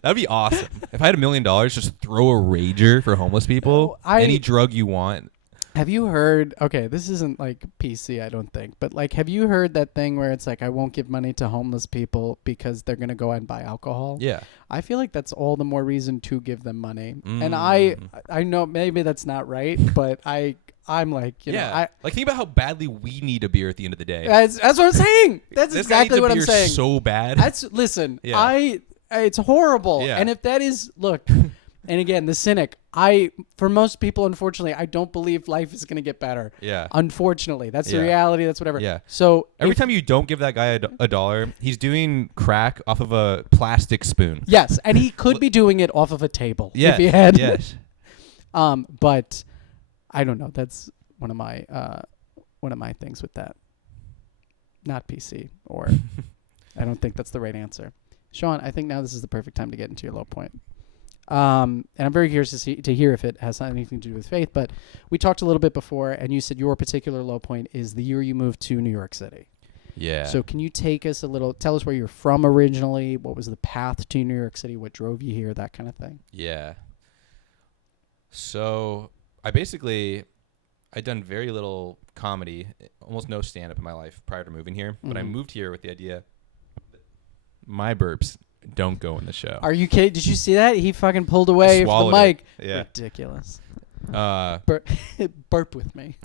That'd be awesome. If I had $1 million, just throw a rager for homeless people. Any drug you want. Have you heard, okay, this isn't like PC, I don't think, but like, have you heard that thing where it's like, I won't give money to homeless people because they're going to go out and buy alcohol? Yeah. I feel like that's all the more reason to give them money. And Mm. I know maybe that's not right, but I'm like, you know, like think about how badly we need a beer at the end of the day. that's what I'm saying. That's This guy exactly needs a what I'm beer saying. so bad. Listen, Yeah. it's horrible. Yeah. And if that is, look, and again, the cynic, for most people, unfortunately, I don't believe life is going to get better. Yeah. Unfortunately, that's the Yeah. reality. That's whatever. Yeah. So Every time you don't give that guy a dollar, he's doing crack off of a plastic spoon. yes, and he could be doing it off of a table Yes. if he had. Yes. But I don't know. That's one of my things with that. Not PC, or I don't think that's the right answer. Sean, I think now this is the perfect time to get into your low point. And I'm very curious to hear if it has anything to do with faith. But we talked a little bit before, and you said your particular low point is the year you moved to New York City. Yeah. So can you tell us where you're from originally? What was the path to New York City? What drove you here? That kind of thing. Yeah. So I'd done very little comedy, almost no stand-up in my life prior to moving here. But I moved here with the idea that my burps don't go in the show. Are you kidding? Did you see that? He fucking pulled away from the mic. Yeah. Ridiculous. Burp with me.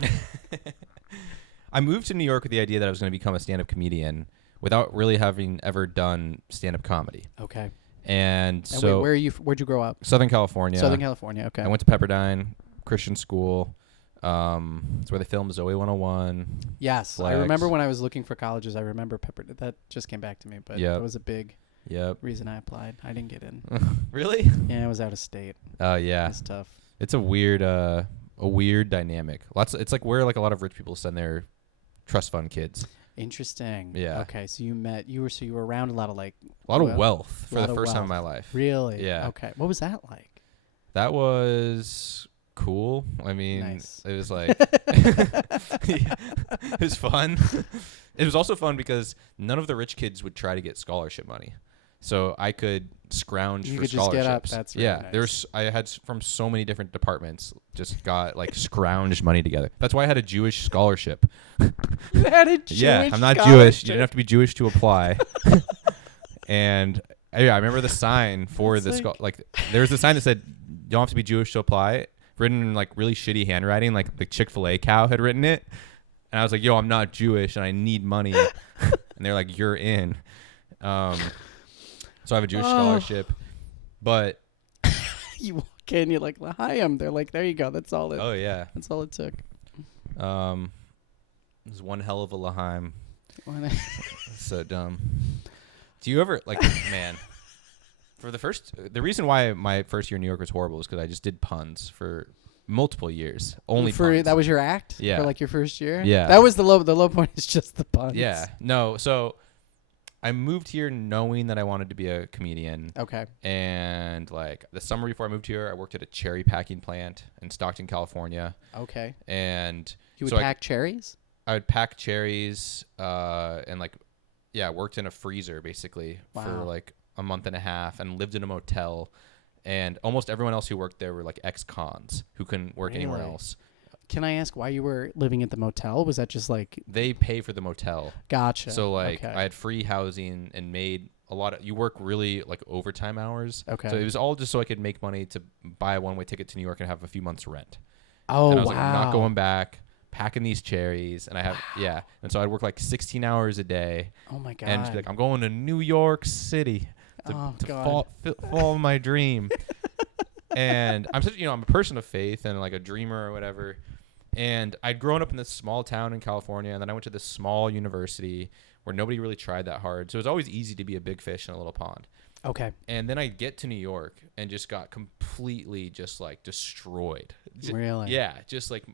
I moved to New York with the idea that I was going to become a stand-up comedian without really having ever done stand-up comedy. Okay. And so where'd you grow up? Southern California. Southern California, okay. I went to Pepperdine Christian school. It's where they filmed Zoe 101. Yes. Flex. I remember when I was looking for colleges, I remember Pepperdine. That just came back to me, but that was a big reason I applied. I didn't get in. Really? Yeah, I was out of state. Oh, yeah. It's tough. It's a weird dynamic. It's like where like a lot of rich people send their trust fund kids. Interesting. Yeah. Okay, so you were around a lot of wealth for the first time in my life. Really? Yeah. Okay. What was that like? That was cool. I mean, nice. It was like it was fun. It was also fun because none of the rich kids would try to get scholarship money. So I could scrounge for scholarships. Just get up. That's really nice. I had from so many different departments just got like scrounged money together. That's why I had a Jewish scholarship. You had a Jewish Yeah, I'm not scholarship. Jewish. You didn't have to be Jewish to apply. And I remember the sign for the there was a sign that said you don't have to be Jewish to apply, written in like really shitty handwriting, like the Chick-fil-A cow had written it. And I was like, yo, I'm not Jewish and I need money. And they're like, you're in. So I have a Jewish scholarship, but you walk in, you're like, hi, they're like, there you go. That's all it. Oh yeah, that's all it took. It was one hell of a Laheim. So dumb. Do you ever man? The reason why my first year in New York was horrible is because I just did puns for multiple years. Only puns. That was your act. Yeah. For like your first year. Yeah. That was the low. The low point is just the puns. Yeah. No. So I moved here knowing that I wanted to be a comedian. Okay. And like the summer before I moved here, I worked at a cherry packing plant in Stockton, California. Okay. And you would pack cherries? I would pack cherries and worked in a freezer basically for like a month and a half and lived in a motel. And almost everyone else who worked there were like ex-cons who couldn't work anywhere else. Can I ask why you were living at the motel? Was that just like... They pay for the motel. Gotcha. So like I had free housing and made a lot of... You work really like overtime hours. Okay. So it was all just so I could make money to buy a one-way ticket to New York and have a few months rent. Oh, and I was like, I'm not going back, packing these cherries. And I have... Yeah. And so I'd work like 16 hours a day. Oh my God. And just be like, I'm going to New York City to follow my dream. And I'm I'm a person of faith and like a dreamer or whatever. And I'd grown up in this small town in California, and then I went to this small university where nobody really tried that hard. So it was always easy to be a big fish in a little pond. Okay. And then I get to New York and just got completely just like destroyed. Really? Yeah. Just like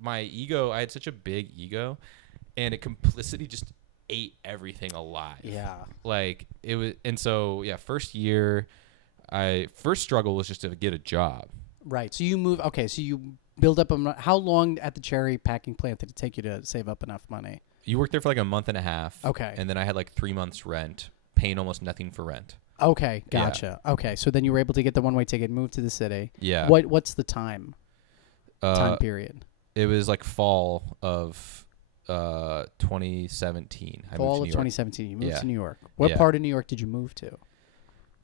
my ego, I had such a big ego, and complicity just ate everything alive. Yeah. Like it was, and so yeah, first year, first struggle was just to get a job. Right. So you move. Okay. So you build up. How long at the cherry packing plant did it take you to save up enough money? You worked there for like a month and a half. Okay. And then I had like 3 months rent, paying almost nothing for rent. Okay. Gotcha. Yeah. Okay. So then you were able to get the one-way ticket, move to the city. Yeah. What's the time period? It was like fall of 2017. Fall of 2017. You moved to New York. What Yeah. part of New York did you move to?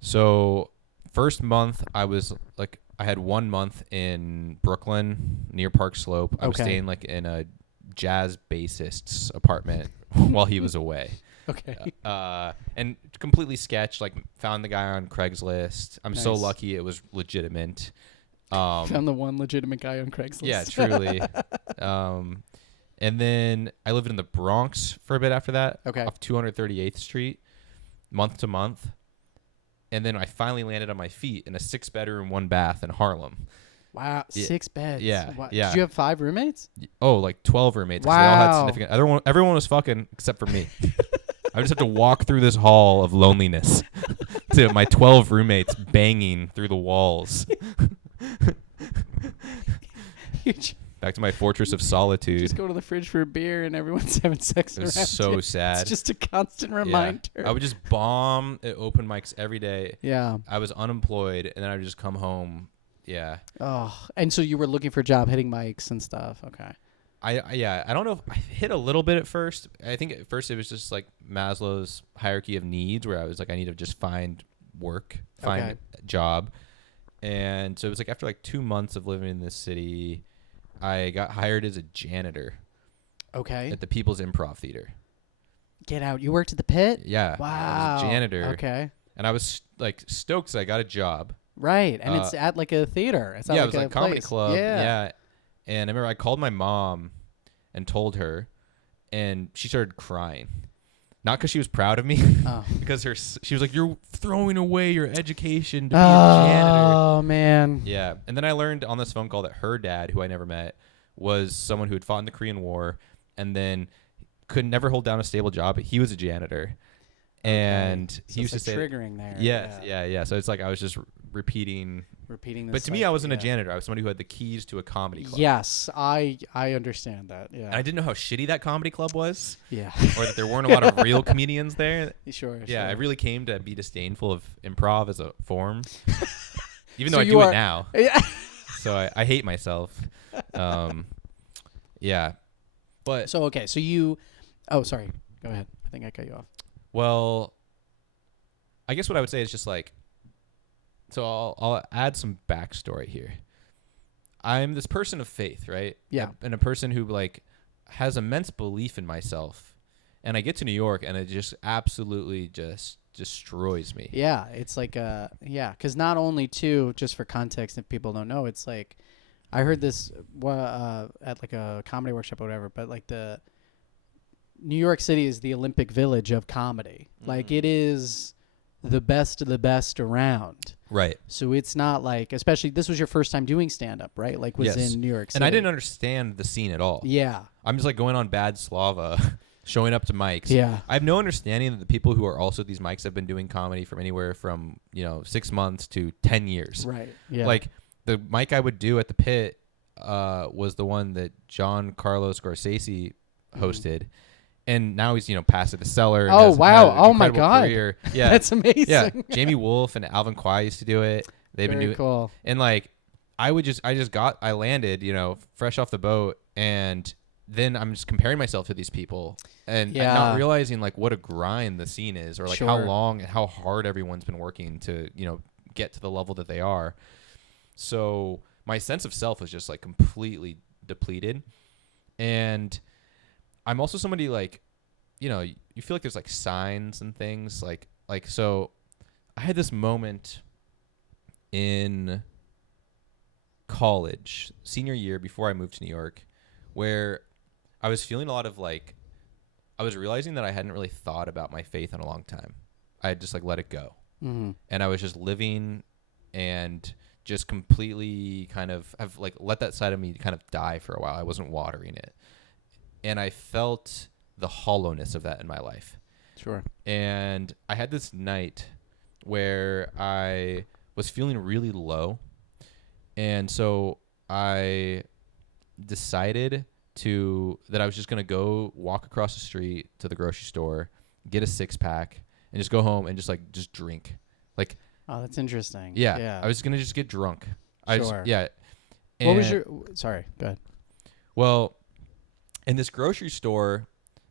So first month I was like, I had 1 month in Brooklyn near Park Slope. I was staying like in a jazz bassist's apartment while he was away. Okay. And completely sketch, like found the guy on Craigslist. I'm so lucky it was legitimate. Found the one legitimate guy on Craigslist. Yeah, truly. And then I lived in the Bronx for a bit after that. Okay. Off 238th Street, month to month. And then I finally landed on my feet in a 6-bedroom, 1-bath in Harlem. Wow, 6 beds. Yeah, yeah. Did you have 5 roommates? Oh, like 12 roommates. 'Cause Wow. they all had significant. Everyone was fucking except for me. I just have to walk through this hall of loneliness to my 12 roommates banging through the walls. Back to my fortress of solitude. Just go to the fridge for a beer and everyone's having sex around. It's so sad. It's just a constant reminder. I would just bomb at open mics every day. Yeah. I was unemployed, and then I would just come home. Yeah. Oh, and so you were looking for a job, hitting mics and stuff. Okay. I don't know if I hit a little bit at first. I think at first it was just like Maslow's hierarchy of needs, where I was like, I need to just find work, find a job. And so it was like after like 2 months of living in this city, I got hired as a janitor. Okay. At the People's Improv Theater. Get out. You worked at the Pit? Yeah. Wow. I was a janitor. Okay. And I was like stoked because I got a job. Right. And it's at like a theater. It's not it like was like a comedy club. Yeah. And I remember I called my mom and told her, and she started crying. Not because she was proud of me, because she was like, "You're throwing away your education to be a janitor." Oh, man. Yeah. And then I learned on this phone call that her dad, who I never met, was someone who had fought in the Korean War and then could never hold down a stable job. He was a janitor. And he used to say triggering there. Yes, yeah. So it's like I was just repeating this. But to me, I wasn't a janitor. I was somebody who had the keys to a comedy club. Yes, I understand that. Yeah. And I didn't know how shitty that comedy club was. Yeah. Or that there weren't a lot of real comedians there. Sure. Yeah, I really came to be disdainful of improv as a form. Even So though I do it now. Yeah. So I hate myself. Yeah. But so okay, so you oh sorry. Go ahead. I think I cut you off. Well, I guess what I would say is just like, so I'll add some backstory here. I'm this person of faith, right? Yeah. And a person who like has immense belief in myself. And I get to New York and it just absolutely just destroys me. Yeah, it's like because not only too, just for context, if people don't know, it's like I heard this at like a comedy workshop or whatever, but like the New York City is the Olympic Village of comedy. Mm-hmm. Like it is the best of the best around. Right. So it's not like, especially this was your first time doing stand-up, right? Like was in New York City. And I didn't understand the scene at all. Yeah. I'm just like going on Bad Slava, showing up to mics. Yeah. I have no understanding that the people who are also at these mics have been doing comedy from anywhere from, 6 months to 10 years. Right. Yeah. Like the mic I would do at the Pit was the one that John Carlos Scorsese hosted. And now he's, passed at the Cellar. Oh, wow. Oh, my God. Career. Yeah. That's amazing. Yeah. Jamie Wolf and Alvin Kwai used to do it. They've been doing cool. And like, I landed, fresh off the boat. And then I'm just comparing myself to these people and not realizing like what a grind the scene is or like how long and how hard everyone's been working to, get to the level that they are. So my sense of self was just like completely depleted. And I'm also somebody like, you feel like there's like signs and things like, so I had this moment in college, senior year before I moved to New York, where I was feeling a lot of like, I was realizing that I hadn't really thought about my faith in a long time. I had just like let it go. Mm-hmm. And I was just living and just completely kind of have like let that side of me kind of die for a while. I wasn't watering it. And I felt the hollowness of that in my life. Sure. And I had this night where I was feeling really low. And so I decided that I was just going to go walk across the street to the grocery store, get a 6-pack, and just go home and just drink. Like, oh, that's interesting. Yeah. I was going to just get drunk. Sure. Yeah. What was your... Sorry, go ahead. Well, in this grocery store,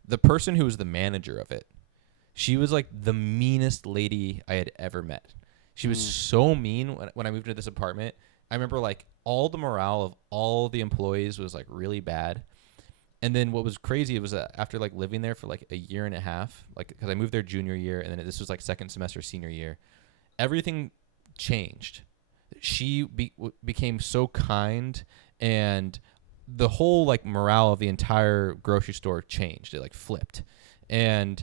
the person who was the manager of it, she was like the meanest lady I had ever met. She was so mean when I moved into this apartment. I remember like all the morale of all the employees was like really bad. And then what was crazy was after like living there for like a year and a half, like because I moved there junior year and then this was like second semester senior year, everything changed. She became so kind, and the whole like morale of the entire grocery store changed. It like flipped. And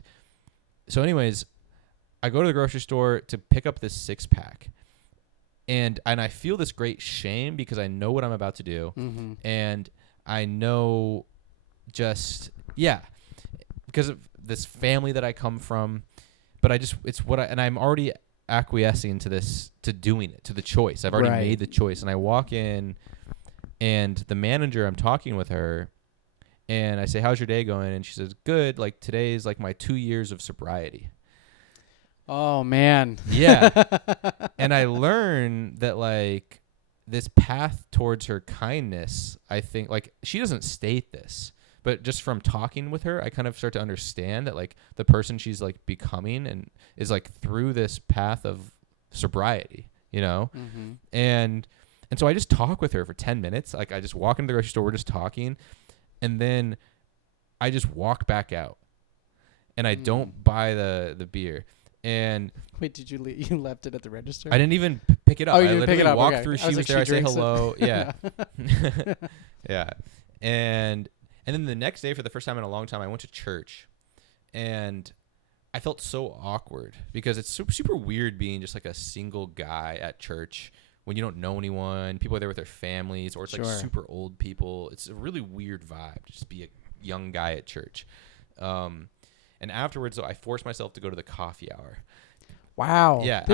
so anyways, I go to the grocery store to pick up this 6-pack. And I feel this great shame because I know what I'm about to do. Mm-hmm. And I know because of this family that I come from, but I'm already acquiescing to this, to doing it, to the choice. I've already made the choice. And I walk in, and the manager, I'm talking with her, and I say, how's your day going? And she says, good. Like today is like my 2 years of sobriety. Oh man. Yeah. And I learned that like this path towards her kindness, I think like she doesn't state this, but just from talking with her, I kind of start to understand that like the person she's like becoming and is like through this path of sobriety, you know? Mm-hmm. And so I just talk with her for 10 minutes. Like I just walk into the grocery store, we're just talking, and then I just walk back out and I don't buy the beer. And wait, did you you left it at the register? I didn't even pick it up. Oh, you didn't pick it up. Walked okay. through. She was there. I say hello. Yeah, yeah. And then the next day, for the first time in a long time, I went to church, and I felt so awkward because it's super weird being just like a single guy at church when you don't know anyone. People are there with their families, or it's like super old people. It's a really weird vibe to just be a young guy at church. And afterwards, though, I forced myself to go to the coffee hour. Wow. Yeah,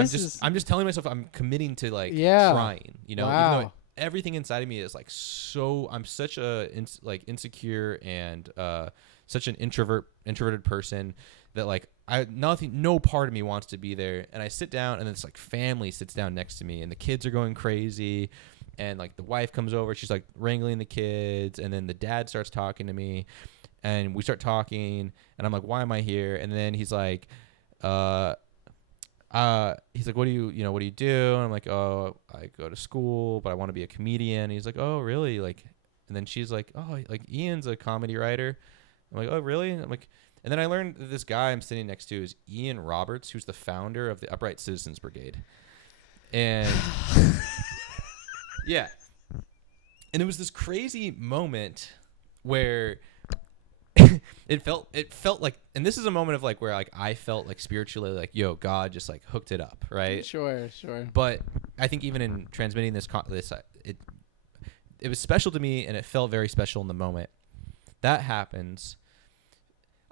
I'm just telling myself I'm committing to like trying. You know, wow. Even though everything inside of me is like so. I'm such a insecure and such an introverted person that like no part of me wants to be there. And I sit down, and this like family sits down next to me, and the kids are going crazy, and like the wife comes over, she's like wrangling the kids, and then the dad starts talking to me. And we start talking, and I'm like, why am I here? And then he's like, what do you do? And I'm like, oh, I go to school, but I want to be a comedian. And he's like, oh, really? Like, and then she's like, oh, like Ian's a comedy writer. I'm like, oh, really? And I'm like, and then I learned that this guy I'm sitting next to is Ian Roberts, who's the founder of the Upright Citizens Brigade. And yeah. And it was this crazy moment where it felt like, and this is a moment of like where like I felt like spiritually like, yo, God just like hooked it up, right? Sure. But I think even in transmitting this it was special to me, and it felt very special in the moment. That happens.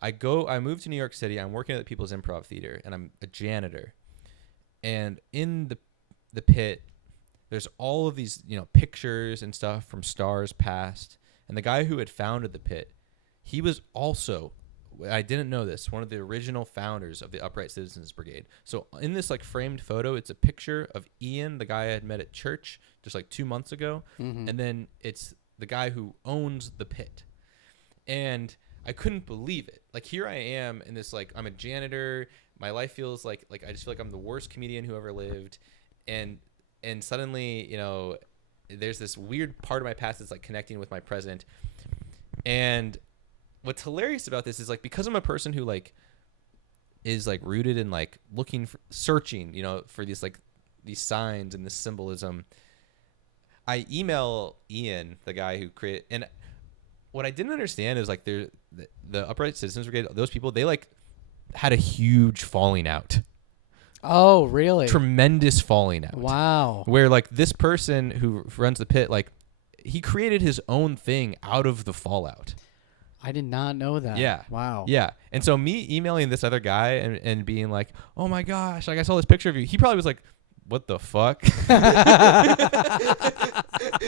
I moved to New York City. I'm working at the People's Improv Theater, and I'm a janitor. And in the pit, there's all of these, pictures and stuff from stars past. And the guy who had founded the pit, he was also, I didn't know this, one of the original founders of the Upright Citizens Brigade. So in this like framed photo, it's a picture of Ian, the guy I had met at church just like 2 months ago. Mm-hmm. And then it's the guy who owns the pit. And I couldn't believe it. Like here I am in this, like I'm a janitor. My life feels like I just feel like I'm the worst comedian who ever lived. And suddenly, there's this weird part of my past that's like connecting with my present. And what's hilarious about this is like, because I'm a person who like is like rooted in like searching, for these signs and this symbolism, I email Ian, the guy who created, and what I didn't understand is like the Upright Citizens Brigade, those people, they like had a huge falling out. Oh, really? Tremendous falling out. Wow. Where like this person who runs the pit, like he created his own thing out of the fallout. I did not know that. Yeah. Wow. Yeah. And so me emailing this other guy and being like, oh my gosh, like I saw this picture of you. He probably was like, what the fuck?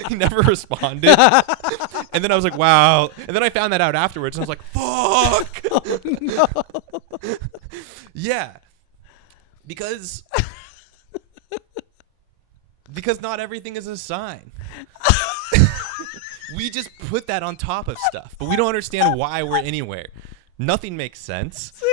He never responded. And then I was like, wow. And then I found that out afterwards, and I was like, fuck. Oh, no. Yeah. Because not everything is a sign. We just put that on top of stuff, but we don't understand why we're anywhere. Nothing makes sense. So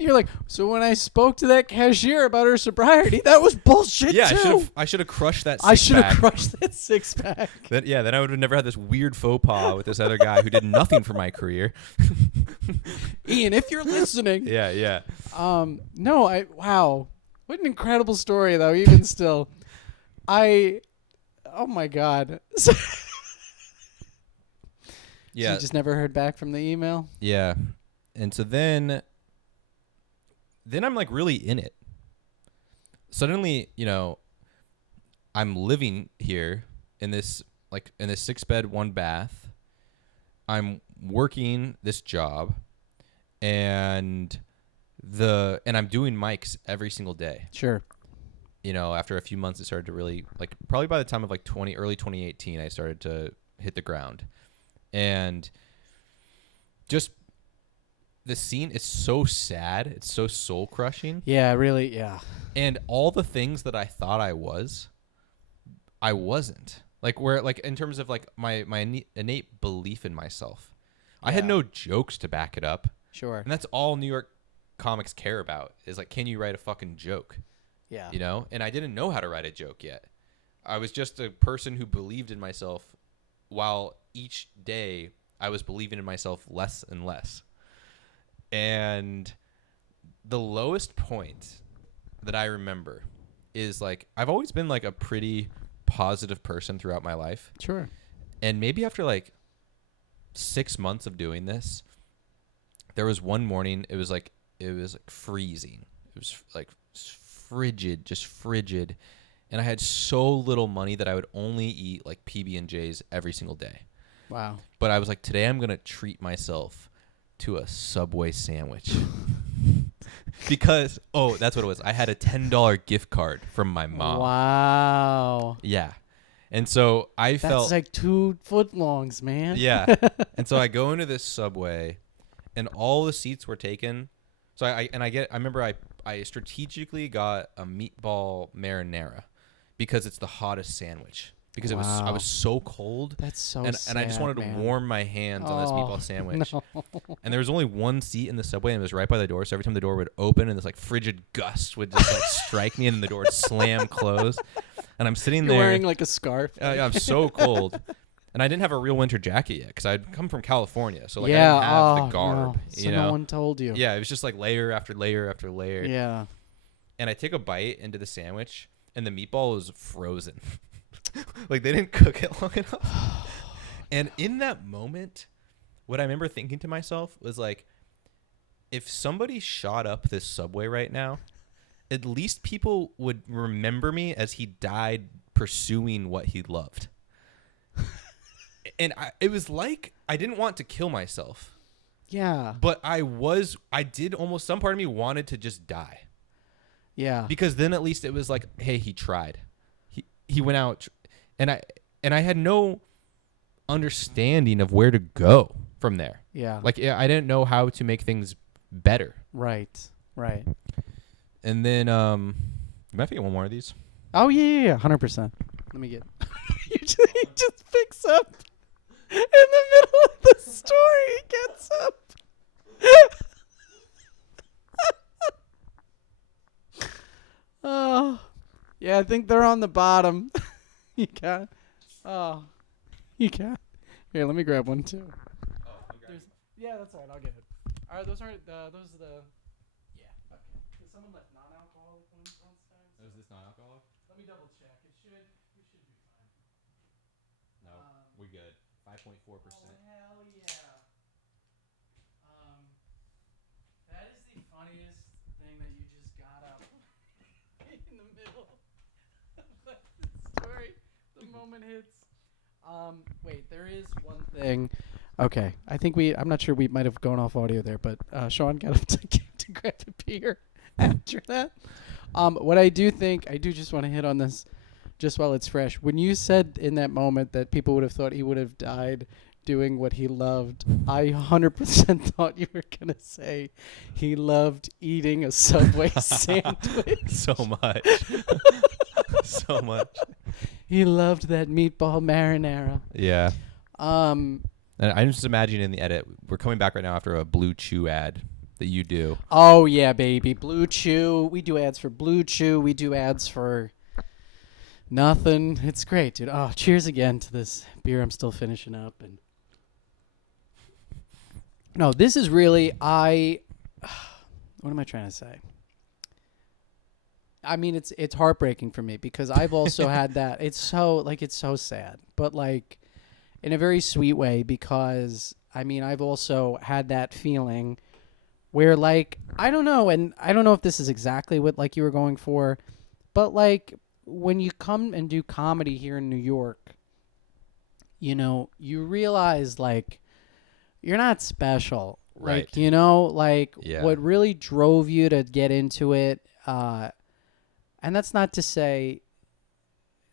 you're like, so when I spoke to that cashier about her sobriety, that was bullshit too. I should have crushed that 6-pack. I should have crushed that 6-pack. Then I would have never had this weird faux pas with this other guy who did nothing for my career. Ian, if you're listening. Yeah. No, wow. What an incredible story, though, even still. Oh, my God. So you just never heard back from the email? Yeah. And so then I'm like really in it. Suddenly, I'm living here in this 6-bed, 1-bath. I'm working this job and I'm doing mics every single day. Sure. After a few months, it started to really probably by the time of early 2018, I started to hit the ground. And just the scene is so sad. It's so soul crushing. Yeah, really. Yeah. And all the things that I thought I wasn't. In terms of my innate belief in myself. Yeah. I had no jokes to back it up. Sure. And that's all New York comics care about is can you write a fucking joke? Yeah. And I didn't know how to write a joke yet. I was just a person who believed in myself while each day I was believing in myself less and less. And the lowest point that I remember is I've always been a pretty positive person throughout my life. Sure. And maybe after 6 months of doing this, there was one morning, it was freezing. It was frigid. And I had so little money that I would only eat PB&Js every single day. Wow. But I was today I'm going to treat myself to a Subway sandwich. Because, that's what it was. I had a $10 gift card from my mom. Wow. Yeah. And so I felt... That's 2 footlongs, man. Yeah. And so I go into this Subway, and all the seats were taken. So I remember I strategically got a meatball marinara because it's the hottest sandwich. Because I was so cold. That's so sad, and I just wanted to warm my hands on this meatball sandwich. No. And there was only one seat in the Subway, and it was right by the door. So every time the door would open, and this frigid gust would just strike me, and then the door would slam closed. And I'm sitting there. You're wearing a scarf. Yeah, I'm so cold. And I didn't have a real winter jacket yet because I'd come from California. So I didn't have the garb. No. So no one told you. Yeah, it was just layer after layer after layer. Yeah. And I take a bite into the sandwich, and the meatball was frozen. They didn't cook it long enough. And in that moment, what I remember thinking to myself was if somebody shot up this Subway right now, at least people would remember me as he died pursuing what he loved. And it was I didn't want to kill myself. Yeah. But some part of me wanted to just die. Yeah. Because then at least it was hey, he tried. He went out, and I had no understanding of where to go from there. Yeah. I didn't know how to make things better. Right. And then you might get one more of these. Oh yeah, 100%. Let me get. He just picks up in the middle of the story. He gets up. Oh, yeah. I think they're on the bottom. You can't. Oh, you can't. Here, let me grab one too. Yeah, that's all right. I'll get it. All right, those aren't those are the. Yeah. Okay. Did someone left non-alcoholic ones last time? Is this non-alcoholic? Let me double check. We should be fine. No, we're good. 5.4%. Oh, hell yeah. That is the funniest thing that you just got up in the middle of the story. The moment hits. Wait, there is one thing. Okay, I'm not sure, we might have gone off audio there, but Sean got up to grab a beer after that. What I do just want to hit on this just while it's fresh. When you said in that moment that people would have thought he would have died doing what he loved, I 100% thought you were going to say he loved eating a Subway sandwich. So much. So much. He loved that meatball marinara. Yeah. And I'm just imagining in the edit, we're coming back right now after a Blue Chew ad that you do. Oh yeah, baby, Blue Chew. We do ads for Blue Chew. We do ads for nothing. It's great, dude. Oh, cheers again to this beer I'm still finishing up. And no, this is really what am I trying to say? I mean, it's heartbreaking for me because I've also had that. It's so sad, but like in a very sweet way, because I mean, I've also had that feeling where like, I don't know. And I don't know if this is exactly what like you were going for, but like when you come and do comedy here in New York, you know, you realize like you're not special. Right. Like, you know, like what really drove you to get into it, and that's not to say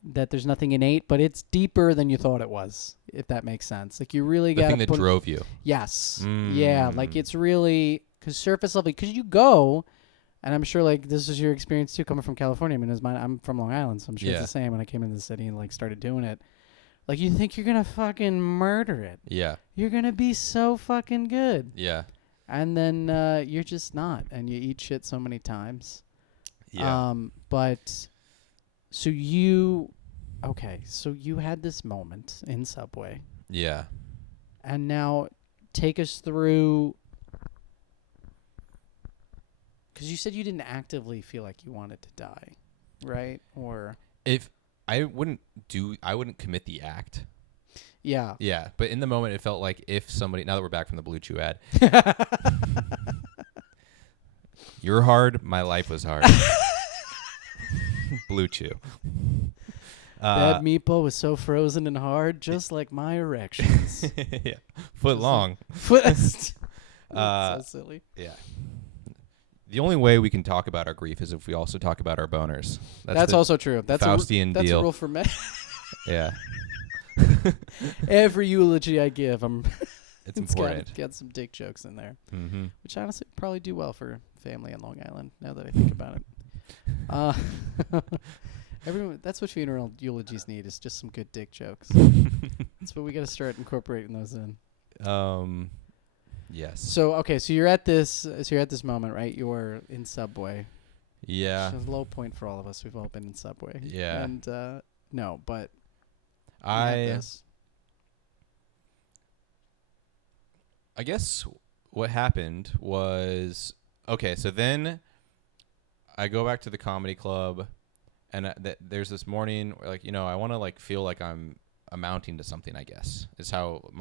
that there's nothing innate, but it's deeper than you thought it was, if that makes sense. Like, you really got to the thing that drove you. Yes. Yeah, like it's really, because surface level, because you go, and I'm sure like this is your experience too, coming from California. I mean, it was mine. I'm from Long Island, so I'm sure it's the same. When I came into the city and like started doing it, like you think you're gonna fucking murder it. Yeah. You're gonna be so fucking good. Yeah. And then you're just not, and you eat shit so many times. Yeah. But so you had this moment in Subway. Yeah. And now take us through, because you said you didn't actively feel like you wanted to die, right? Or if I wouldn't commit the act. Yeah. Yeah, but in the moment it felt like if somebody, now that we're back from the Blue Chew ad, you're hard, my life was hard. Blue Chew. That meatball was so frozen and hard, just like my erections. Yeah. Foot long. So silly. Yeah. The only way we can talk about our grief is if we also talk about our boners. That's also true. That's Faustian that's deal. a rule for men. Yeah. Every eulogy I give, it's important. Got some dick jokes in there, mm-hmm. which honestly probably do well for family in Long Island. Now that I think about it, everyone, that's what funeral eulogies need, is just some good dick jokes. That's what we got to start incorporating those in. Yes. So so you're at this moment, right? You're in Subway. Yeah. It's a low point for all of us. We've all been in Subway. Yeah. And no, but I guess what happened was, okay, so then I go back to the comedy club, and there's this morning where, like, you know, I want to like feel like I'm amounting to something, I guess. Is how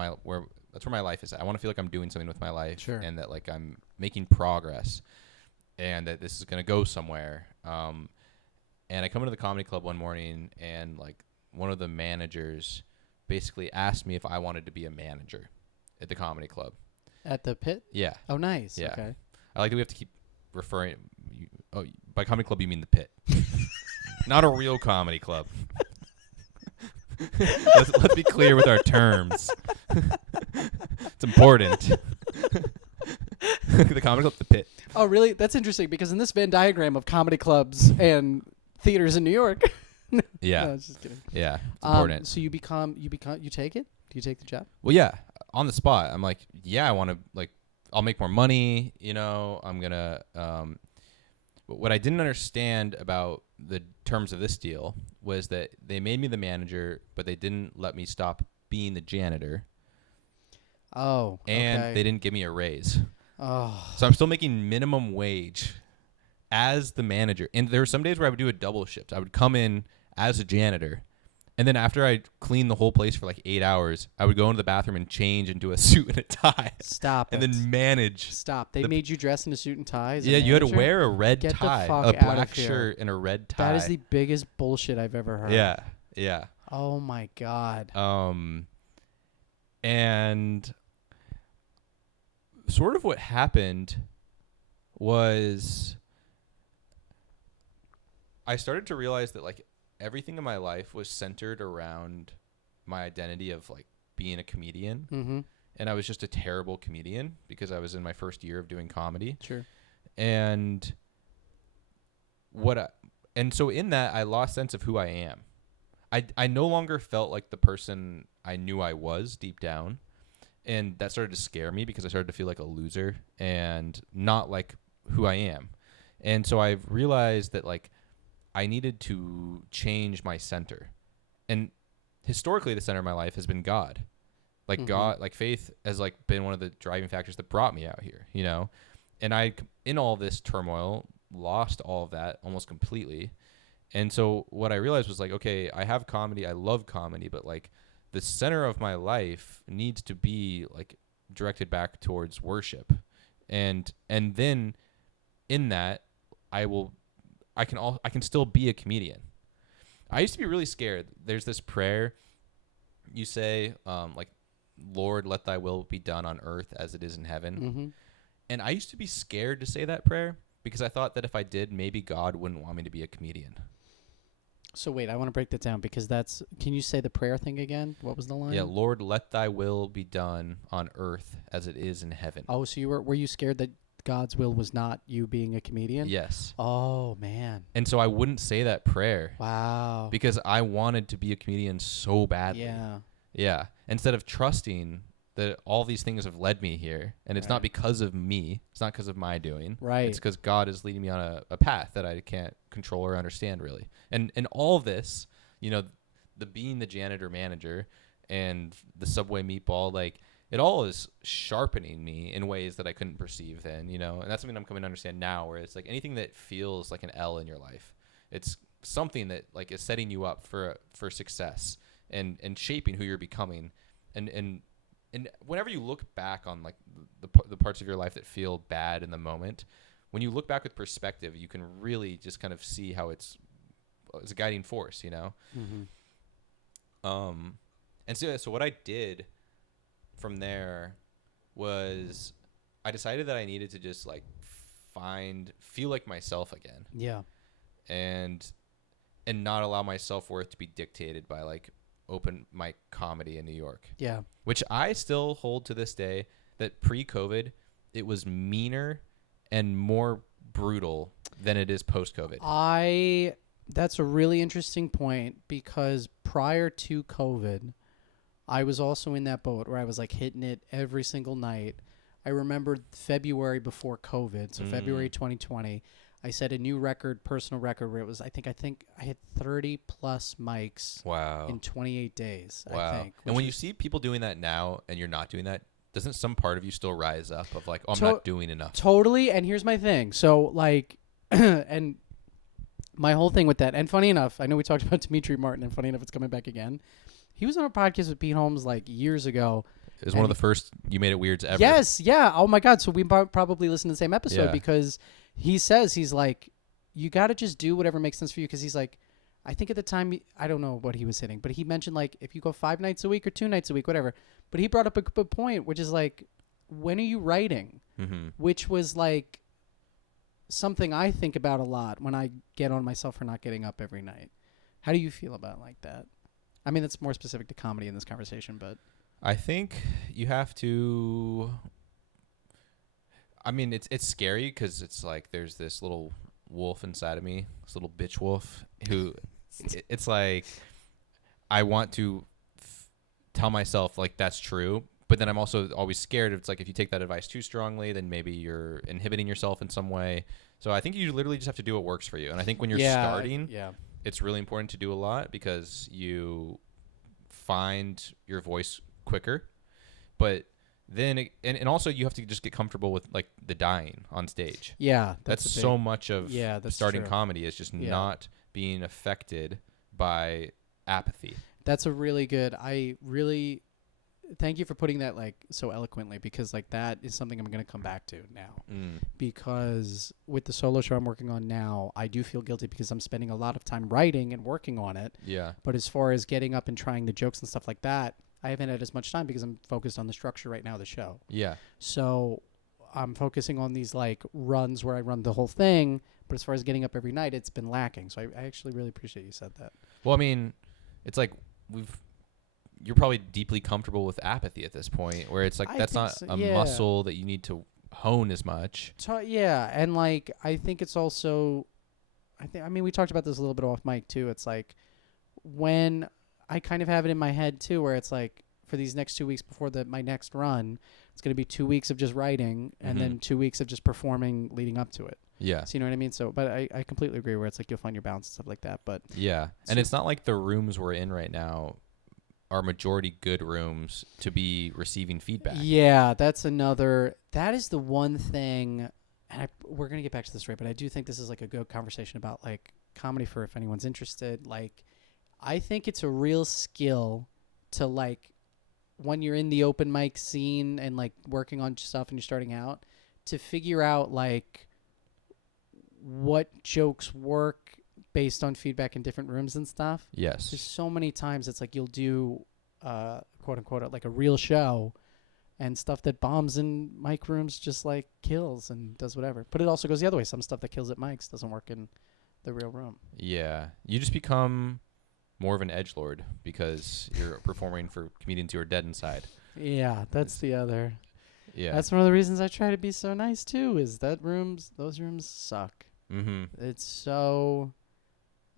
that's where my life is at. I want to feel like I'm doing something with my life, sure, and that like I'm making progress, and that this is going to go somewhere. And I come into the comedy club one morning, and like one of the managers basically asked me if I wanted to be a manager at the comedy club. At the Pit? Yeah. Oh, nice. Yeah. Okay. I like that we have to keep referring. By comedy club you mean the Pit, not a real comedy club. Let's be clear with our terms. It's important. The comedy club, the Pit. Oh, really? That's interesting, because in this Venn diagram of comedy clubs and theaters in New York. Yeah. No, I was just kidding. Yeah. It's important. So you take it? Do you take the job? Well, yeah. On the spot, I'm like, yeah, I want to, like, I'll make more money. You know, I'm going to, but what I didn't understand about the terms of this deal was that they made me the manager, but they didn't let me stop being the janitor. Oh, and they didn't give me a raise. Oh. So I'm still making minimum wage as the manager. And there were some days where I would do a double shift. I would come in as a janitor, and then after I cleaned the whole place for like 8 hours, I would go into the bathroom and change into a suit and a tie. Stop and it. then manage. Stop. They made you dress in a suit and tie as a Yeah, you had to manager? wear a red Get tie, the fuck a out black of here. shirt, and a red tie. That is the biggest bullshit I've ever heard. Yeah, yeah. Oh my God. And sort of what happened was I started to realize that like everything in my life was centered around my identity of like being a comedian. Mm-hmm. And I was just a terrible comedian because I was in my first year of doing comedy. Sure. And so in that, I lost sense of who I am. I no longer felt like the person I knew I was deep down. And that started to scare me because I started to feel like a loser and not like who I am. And so I've realized that like I needed to change my center. And historically the center of my life has been God. Like God, like faith has like been one of the driving factors that brought me out here, you know? And I, in all this turmoil, lost all of that almost completely. And so what I realized was like, okay, I have comedy. I love comedy, but like the center of my life needs to be like directed back towards worship. And then in that I can still be a comedian. I used to be really scared. There's this prayer you say, like, Lord, let thy will be done on earth as it is in heaven. Mm-hmm. And I used to be scared to say that prayer because I thought that if I did, maybe God wouldn't want me to be a comedian. So wait, I want to break that down because can you say the prayer thing again? What was the line? Yeah, Lord, let thy will be done on earth as it is in heaven. Oh, so were you scared that God's will was not you being a comedian? Yes. Oh, man. And so I wouldn't say that prayer. Wow. Because I wanted to be a comedian so badly. Yeah. Yeah. Instead of trusting that all these things have led me here, and it's not because of me. It's not because of my doing. Right. It's because God is leading me on a path that I can't control or understand, really. And all this, you know, the being the janitor manager and the Subway meatball, like, it all is sharpening me in ways that I couldn't perceive then, you know? And that's something I'm coming to understand now, where it's like anything that feels like an L in your life, it's something that, like, is setting you up for success and shaping who you're becoming. And whenever you look back on like the parts of your life that feel bad in the moment, when you look back with perspective, you can really just kind of see how it's a guiding force, you know? Mm-hmm. And so what I did from there was I decided that I needed to just like feel like myself again. Yeah. And not allow my self-worth to be dictated by like open mic comedy in New York. Yeah. Which I still hold to this day that pre-COVID, it was meaner and more brutal than it is post-COVID. That's a really interesting point because prior to COVID, I was also in that boat where I was like hitting it every single night. I remember February before COVID, so February 2020, I set a new personal record where it was, I think I hit 30 plus mics in 28 days, I think. And when you see people doing that now and you're not doing that, doesn't some part of you still rise up of like, oh, I'm not doing enough? Totally. And here's my thing. So like, and my whole thing with that, and funny enough, I know we talked about Dimitri Martin, and funny enough, it's coming back again. He was on a podcast with Pete Holmes like years ago. It was one of the first You Made It Weirds ever. Yes, yeah. Oh my God. So we probably listened to the same episode because he says, he's like, you got to just do whatever makes sense for you. Because he's like, I think at the time, I don't know what he was hitting, but he mentioned like if you go 5 nights a week or 2 nights a week, whatever. But he brought up a good point, which is like, when are you writing? Mm-hmm. Which was like something I think about a lot when I get on myself for not getting up every night. How do you feel about like that? I mean, that's more specific to comedy in this conversation, but I think you have to. I mean, it's scary because it's like there's this little wolf inside of me, this little bitch wolf, who it's like I want to tell myself like that's true, but then I'm also always scared. It's like if you take that advice too strongly, then maybe you're inhibiting yourself in some way. So I think you literally just have to do what works for you. And I think when you're starting, it's really important to do a lot because you find your voice quicker. But then, and also you have to just get comfortable with like the dying on stage. Yeah. That's so much of starting comedy is just not being affected by apathy. That's a really good, thank you for putting that like so eloquently because like that is something I'm going to come back to now because with the solo show I'm working on now, I do feel guilty because I'm spending a lot of time writing and working on it. Yeah. But as far as getting up and trying the jokes and stuff like that, I haven't had as much time because I'm focused on the structure right now of the show. Yeah. So I'm focusing on these like runs where I run the whole thing, but as far as getting up every night, it's been lacking. So I actually really appreciate you said that. Well, I mean, it's like you're probably deeply comfortable with apathy at this point where it's like that's not a muscle that you need to hone as much. And like I think it's also I mean we talked about this a little bit off mic too. It's like when I kind of have it in my head too, where it's like for these next 2 weeks before my next run, it's going to be 2 weeks of just writing and then 2 weeks of just performing leading up to it. Yeah. So you know what I mean? So, but I completely agree where it's like you'll find your balance and stuff like that. But yeah. And it's not like the rooms we're in right now are majority good rooms to be receiving feedback. Yeah, that is the one thing, and we're going to get back to this, right? But I do think this is like a good conversation about like comedy for if anyone's interested. Like, I think it's a real skill to like, when you're in the open mic scene and like working on stuff and you're starting out, to figure out like what jokes work based on feedback in different rooms and stuff. Yes. There's so many times it's like you'll do quote unquote like a real show and stuff that bombs in mic rooms just like kills and does whatever. But it also goes the other way. Some stuff that kills at mics doesn't work in the real room. Yeah. You just become more of an edgelord because you're performing for comedians who are dead inside. Yeah, that's the other. Yeah. That's one of the reasons I try to be so nice too, is that those rooms suck. Mm-hmm. It's so,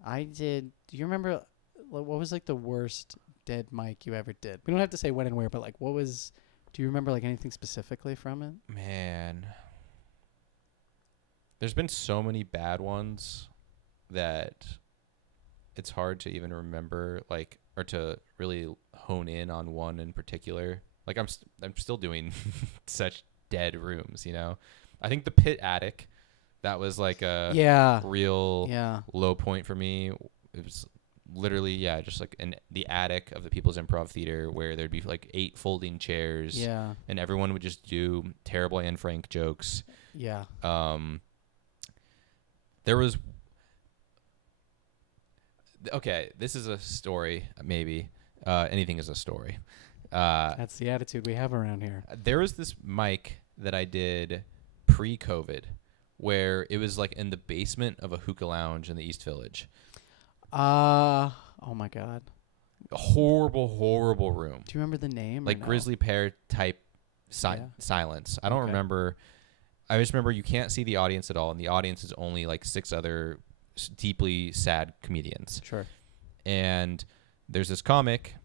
do you remember what was like the worst dead mic you ever did? We don't have to say when and where, but like do you remember like anything specifically from it? Man. There's been so many bad ones that it's hard to even remember, like, or to really hone in on one in particular. Like I'm still doing such dead rooms, you know. I think the Pit Attic, that was like a real low point for me. It was literally just like in the attic of the People's Improv Theater where there'd be like 8 folding chairs. Yeah. And everyone would just do terrible Anne Frank jokes. Yeah. There was okay, this is a story, maybe. Anything is a story. That's the attitude we have around here. There was this mic that I did pre-COVID where it was like in the basement of a hookah lounge in the East Village. Oh my God. A horrible room. Do you remember the name? Like grizzly pear type silence. I don't remember. I just remember you can't see the audience at all, and the audience is only like 6 other deeply sad comedians. Sure. And there's this comic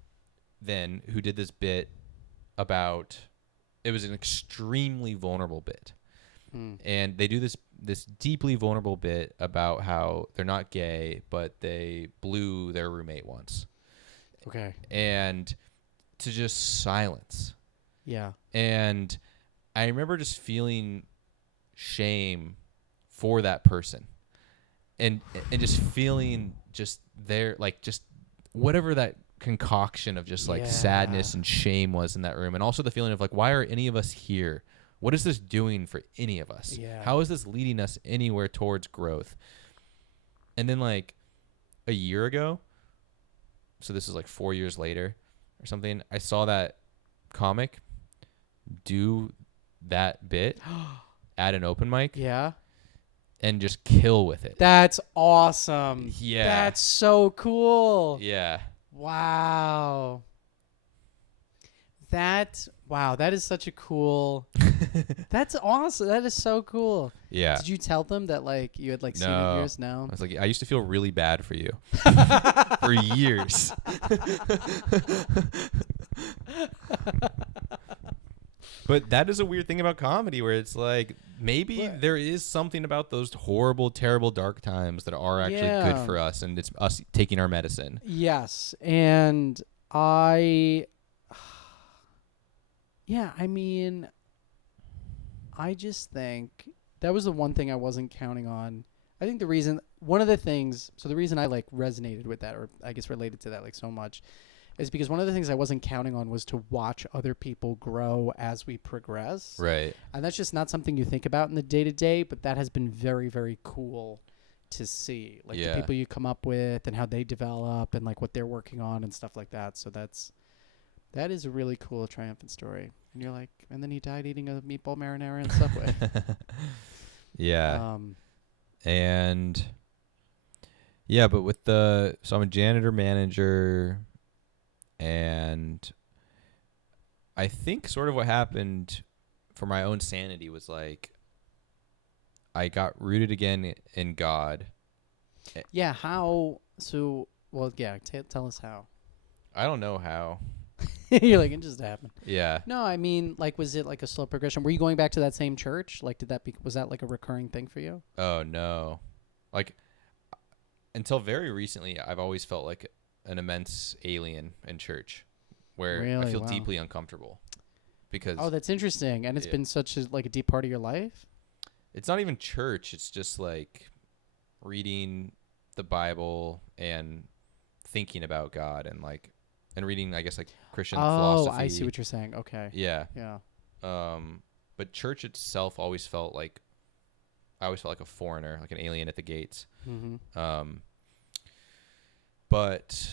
then who did this bit about, it was an extremely vulnerable bit. And they do this deeply vulnerable bit about how they're not gay, but they blew their roommate once. Okay. And to just silence. Yeah. And I remember just feeling shame for that person. And just feeling just there, like just whatever that concoction of just like sadness and shame was in that room. And also the feeling of like, why are any of us here? What is this doing for any of us? Yeah. How is this leading us anywhere towards growth? And then like a year ago, so this is like 4 years later or something, I saw that comic do that bit at an open mic. Yeah. And just kill with it. That's awesome. Yeah. That's so cool. Yeah. Wow. That is such a cool. That's awesome. That is so cool. Yeah. Did you tell them that like you had like seen it years? No. I was like, I used to feel really bad for you for years. But that is a weird thing about comedy where it's like maybe there is something about those horrible, terrible, dark times that are actually good for us, and it's us taking our medicine. Yes. And I mean, I just think that was the one thing I wasn't counting on. I think the reason I like resonated with that, or I guess related to that like so much, is because one of the things I wasn't counting on was to watch other people grow as we progress. Right. And that's just not something you think about in the day-to-day, but that has been very, very cool to see. Like the people you come up with and how they develop and like what they're working on and stuff like that. So that is a really cool, triumphant story. And you're like, and then he died eating a meatball marinara in Subway. Yeah. And yeah, but so I'm a janitor manager, and I think sort of what happened for my own sanity was like I got rooted again in God. Yeah, how? So Well, yeah. Tell us how. I don't know how. You're like, it just happened. Yeah. No, I mean, like, was it like a slow progression? Were you going back to that same church? Like, was that like a recurring thing for you? Oh no. Like until very recently, I've always felt like an immense alien in church, where I Really? feel Wow. deeply uncomfortable because Oh, that's interesting. And it's been such like a deep part of your life. it's not even church. It's just like reading the Bible and thinking about God and reading, I guess, like Christian philosophy. Oh, I see what you're saying. Okay. Yeah. Yeah. But church itself I always felt like a foreigner, like an alien at the gates. Mm-hmm. But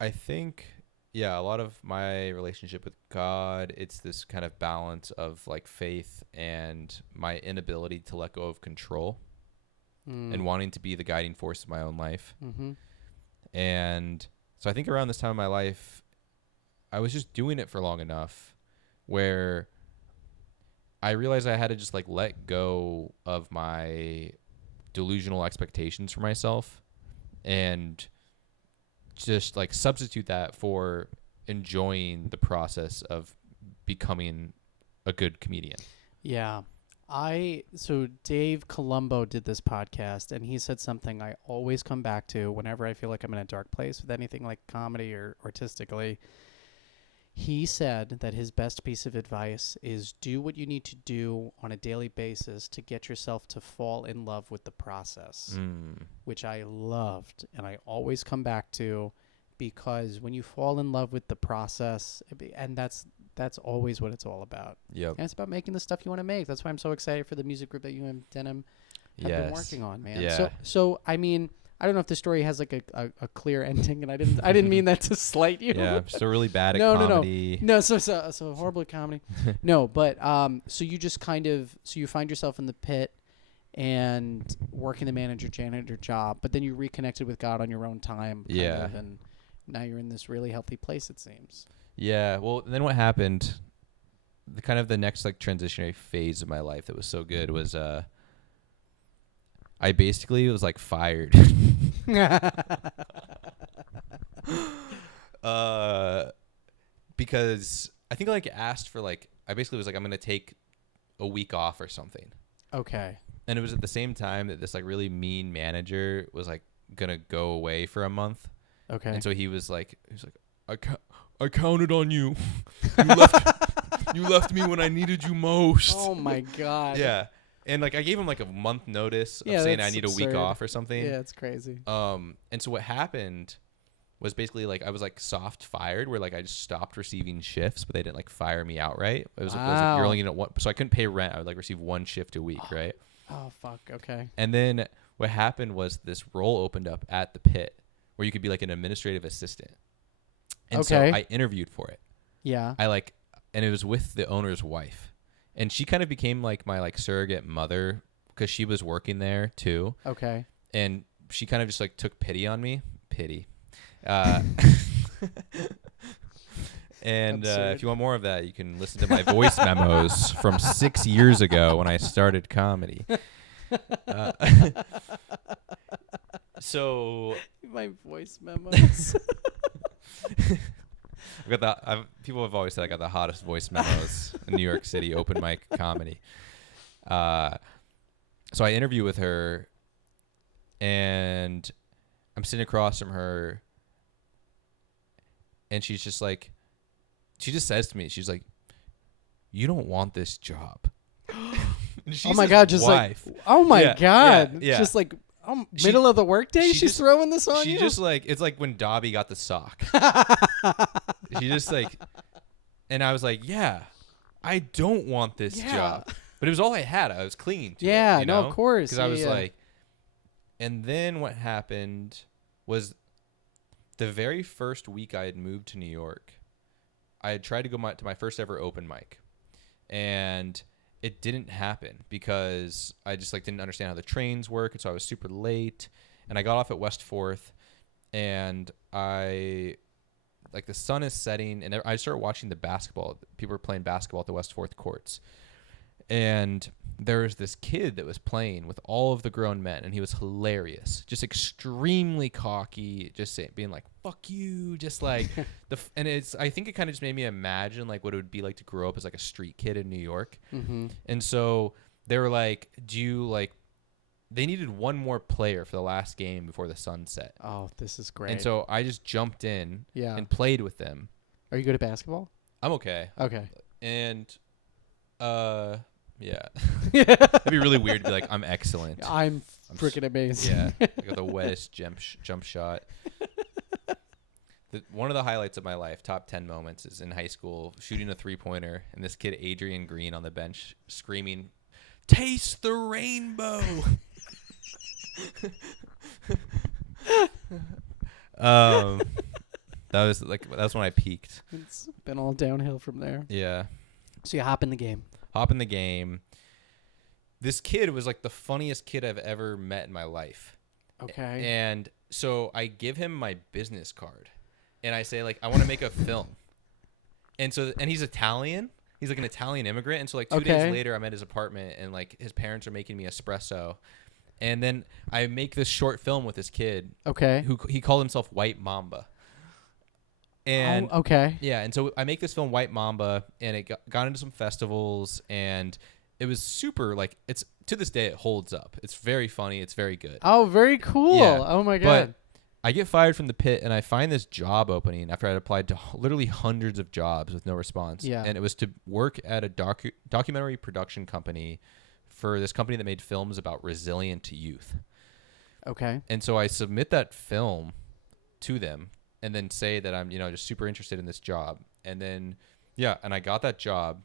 I think, yeah, a lot of my relationship with God, it's this kind of balance of like faith and my inability to let go of control and wanting to be the guiding force of my own life. Mm-hmm. And so I think around this time of my life, I was just doing it for long enough where I realized I had to just like let go of my delusional expectations for myself and just like substitute that for enjoying the process of becoming a good comedian. Yeah. So Dave Colombo did this podcast, and he said something I always come back to whenever I feel like I'm in a dark place with anything like comedy or artistically. He said that his best piece of advice is do what you need to do on a daily basis to get yourself to fall in love with the process, which I loved. And I always come back to, because when you fall in love with the process, and that's always what it's all about. Yep. And it's about making the stuff you want to make. That's why I'm so excited for the music group that you and Denim have been working on, man. Yeah. So I mean, I don't know if the story has like a clear ending, and I didn't mean that to slight you. Yeah, I'm still really bad at comedy. No, so horrible at comedy. No, but so you just you find yourself in the pit and working the janitor job, but then you reconnected with God on your own time. Yeah. And now you're in this really healthy place, it seems. Yeah. Well, then what happened? The next like transitionary phase of my life that was so good was I basically was like fired. Because I think I like asked for like, I basically was like, I'm going to take a week off or something. Okay. And it was at the same time that this like really mean manager was like going to go away for a month. Okay. And so he was like, I counted on you. You left me when I needed you most. Oh my God. Yeah. And like I gave him like a month notice of saying I need a week off or something. Yeah, it's crazy. And so what happened was basically like I was like soft fired, where like I just stopped receiving shifts, but they didn't like fire me outright. It was like you're only gonna one, so I couldn't pay rent. I would like receive one shift a week, right? Oh fuck. Okay. And then what happened was this role opened up at the pit where you could be like an administrative assistant. And so I interviewed for it. Yeah. And it was with the owner's wife. And she kind of became like my like surrogate mother because she was working there too. Okay. And she kind of just like took pity on me. Pity. And if you want more of that, you can listen to my voice memos from 6 years ago when I started comedy. So my voice memos. People have always said I got the hottest voice memos in New York City open mic comedy. So I interview with her, and I'm sitting across from her, and she just says to me, she's like, "You don't want this job." Oh my God! Just wife. Like, oh my God! Yeah. Just like. Middle of the workday, she's throwing this on you? She just like, it's like when Dobby got the sock. She just like, and I was like, yeah, I don't want this job. But it was all I had. I was clinging to it, you know? No, of course. Because I was like, and then what happened was the very first week I had moved to New York, I had tried to go to my first ever open mic. And it didn't happen because I just like didn't understand how the trains work, and so I was super late. And I got off at West 4th, and the sun is setting, and I started watching the basketball. People were playing basketball at the West 4th courts, And there was this kid that was playing with all of the grown men, and he was hilarious, just extremely cocky, just being like, fuck you, just like and I think it kind of just made me imagine like what it would be like to grow up as like a street kid in New York. Mm-hmm. And so they were like, they needed one more player for the last game before the sun set. Oh, this is great. And so I just jumped in yeah. and played with them. Are you good at basketball? I'm okay. Okay. And yeah. It'd be really weird to be like, I'm excellent. I'm freaking amazing. Yeah. I got the wettest jump shot. One of the highlights of my life, top 10 moments, is in high school, shooting a 3-pointer, and this kid, Adrian Green, on the bench, screaming, "Taste the rainbow!" That's when I peaked. It's been all downhill from there. Yeah. So you hop in the game. This kid was like the funniest kid I've ever met in my life. Okay. And so I give him my business card, and I say like, I want to make a film. And he's Italian. He's like an Italian immigrant. And so like 2 days later, I'm at his apartment, and like his parents are making me espresso. And then I make this short film with this kid. Okay. Who he called himself White Mamba. And yeah, and so I make this film White Mamba, and it got into some festivals, and it was super, like, it's to this day it holds up. It's very funny, it's very good. Oh, very cool. Yeah. Oh my god. But I get fired from the pit, and I find this job opening after I'd applied to literally hundreds of jobs with no response. Yeah. And it was to work at a documentary production company for this company that made films about resilient youth. Okay. And so I submit that film to them, and then say that I'm, just super interested in this job. And then, yeah, and I got that job.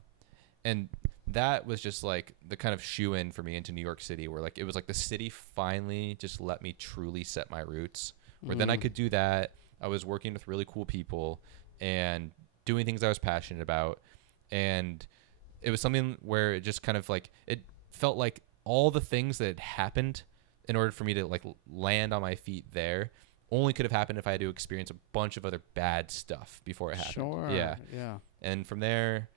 And that was just like the kind of shoe-in for me into New York City, where like it was like the city finally just let me truly set my roots, where then I could do that. I was working with really cool people and doing things I was passionate about. And it was something where it just kind of like, it felt like all the things that had happened in order for me to like land on my feet there only could have happened if I had to experience a bunch of other bad stuff before it happened. Sure. Yeah. Yeah. And from there,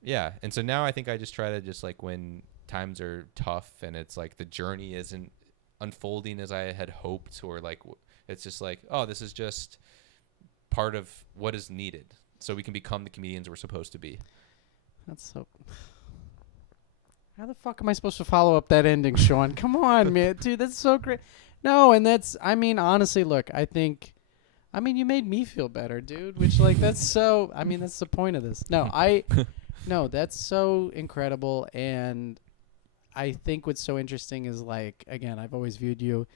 yeah. And so now I think I just try to just like, when times are tough and it's like the journey isn't unfolding as I had hoped, or like it's just like, oh, this is just part of what is needed so we can become the comedians we're supposed to be. That's so... How the fuck am I supposed to follow up that ending, Sean? Come on, man. Dude, that's so great. No, and that's, I mean, honestly, look, you made me feel better, dude, which, like, that's so, that's the point of this. No, that's so incredible, and I think what's so interesting is, like, again, I've always viewed you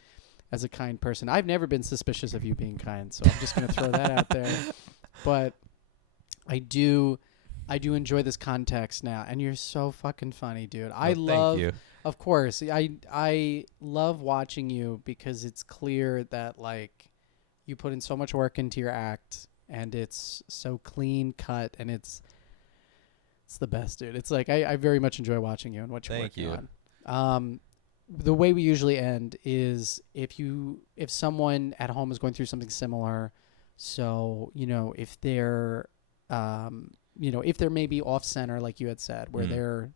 as a kind person. I've never been suspicious of you being kind, so I'm just going to throw that out there. But I do enjoy this context now, and you're so fucking funny, dude. Thank you. Of course, I love watching you because it's clear that like you put in so much work into your act, and it's so clean cut, and it's the best, dude. It's like I very much enjoy watching you and what you're working on. The way we usually end is if someone at home is going through something similar, so if they're if they're maybe off center, like you had said, where they're,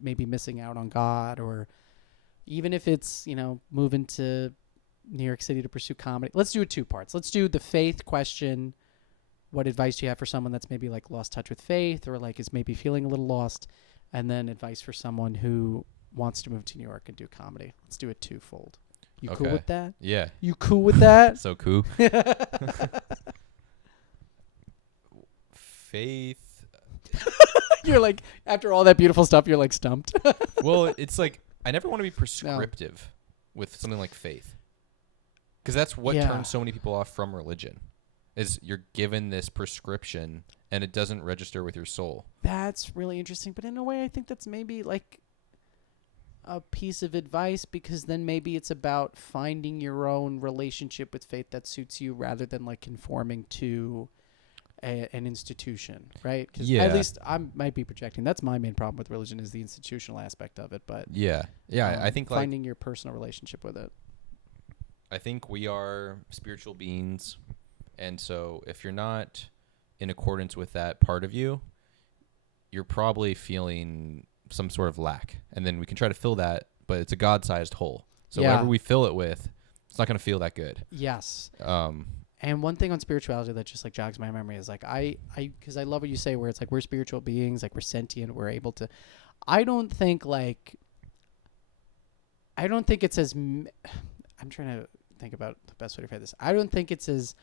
maybe missing out on God, or even if it's, moving to New York City to pursue comedy. Let's do it 2 parts. Let's do the faith question. What advice do you have for someone that's maybe like lost touch with faith, or like is maybe feeling a little lost? And then advice for someone who wants to move to New York and do comedy. Let's do it twofold. You cool with that? Yeah. You cool with that? So cool. Faith. You're like, after all that beautiful stuff, you're like stumped. Well, it's like, I never want to be prescriptive with something like faith, because that's what turns so many people off from religion, is you're given this prescription and it doesn't register with your soul. That's really interesting. But in a way, I think that's maybe like a piece of advice, because then maybe it's about finding your own relationship with faith that suits you, rather than like conforming to an institution, right? Because at least I might be projecting. That's my main problem with religion, is the institutional aspect of it. But I think finding your personal relationship with it. I think we are spiritual beings, and so if you're not in accordance with that part of you, you're probably feeling some sort of lack, and then we can try to fill that, but it's a God-sized hole. So whatever we fill it with, it's not going to feel that good. Yes. And one thing on spirituality that just like jogs my memory is like because I love what you say, where it's like we're spiritual beings, like we're sentient, we're able to. I don't think it's as. I'm trying to think about the best way to phrase this. I don't think it's as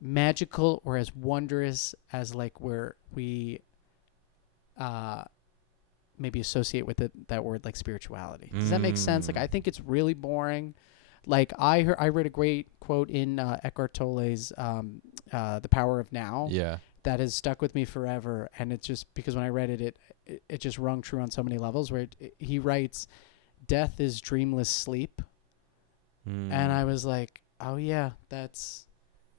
magical or as wondrous as like where we maybe associate with it that word like spirituality. Does that make sense? Like I think it's really boring. Like I read a great quote in Eckhart Tolle's The Power of Now. Yeah. That has stuck with me forever, and it's just because when I read it just rung true on so many levels. Where he writes, "Death is dreamless sleep," and I was like, "Oh yeah, that's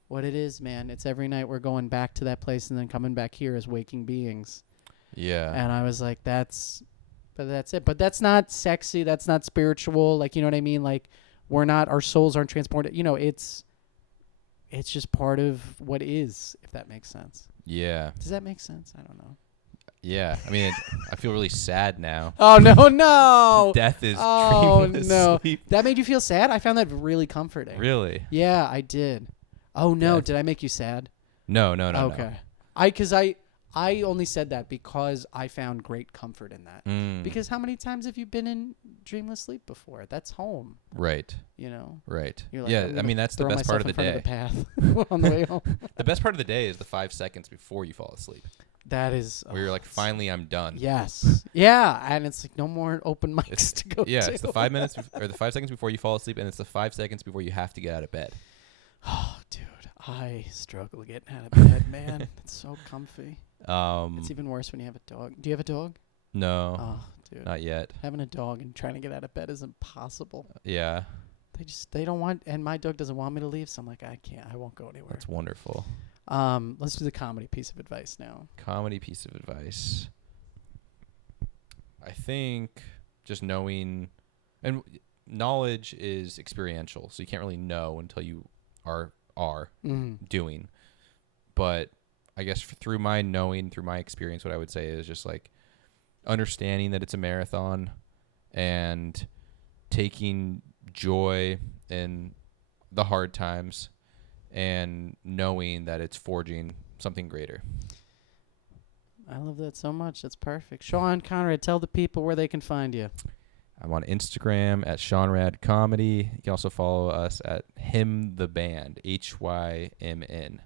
what it is, man. It's every night we're going back to that place and then coming back here as waking beings." Yeah. And I was like, that's it. But that's not sexy. That's not spiritual. Like, you know what I mean? Like. Our souls aren't transported. You know, it's just part of what is, if that makes sense. Yeah. Does that make sense? I don't know. Yeah. I mean, I feel really sad now. Oh, no. Death is dreamless sleep. That made you feel sad? I found that really comforting. Really? Yeah, I did. Oh, no. Yeah. Did I make you sad? No. Okay. I only said that because I found great comfort in that. Because how many times have you been in dreamless sleep before? That's home. Right. You know? Right. You're like, yeah, I mean, that's the best part of the day. The path on the way home. The best part of the day is the 5 seconds before you fall asleep. That is... Where you're like, finally, I'm done. Yes. Yeah, and it's like no more open mics to go to. Yeah, it's the 5 minutes or the 5 seconds before you fall asleep, and it's the 5 seconds before you have to get out of bed. Oh, dude. I struggle getting out of bed, man. It's so comfy. It's even worse when you have a dog. Do you have a dog? No. Oh, dude. Not yet. Having a dog and trying to get out of bed is impossible. Yeah. They don't want, and my dog doesn't want me to leave, so I'm like, I won't go anywhere. That's wonderful. Let's do the comedy piece of advice now. Comedy piece of advice. I think just knowing, and knowledge is experiential, so you can't really know until you are doing. But I guess through my knowing, through my experience, what I would say is just like understanding that it's a marathon and taking joy in the hard times and knowing that it's forging something greater. I love that so much. That's perfect. Sean Conrad, tell the people where they can find you. I'm on Instagram at Seanrad Comedy. You can also follow us at Him the Band, HYMN.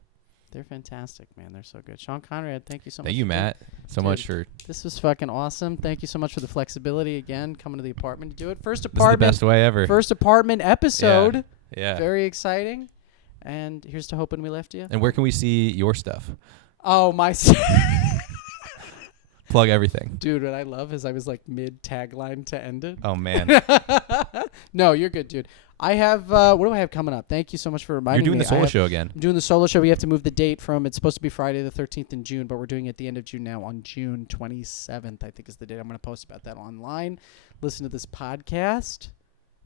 They're fantastic, man. They're so good. Sean Conrad, thank you so much. Thank you, Matt, so much for... This was fucking awesome. Thank you so much for the flexibility, again, coming to the apartment to do it. This is the best way ever. First apartment episode. Yeah. Very exciting. And here's to hoping we left you. And where can we see your stuff? Oh, my... Plug everything. Dude, what I love is I was like mid-tagline to end it. Oh, man. No, you're good, dude. I have, what do I have coming up? Thank you so much for reminding me. You're doing the solo show again. I'm doing the solo show. We have to move the date from, it's supposed to be Friday the 13th in June, but we're doing it at the end of June now on June 27th, I think is the date. I'm going to post about that online. Listen to this podcast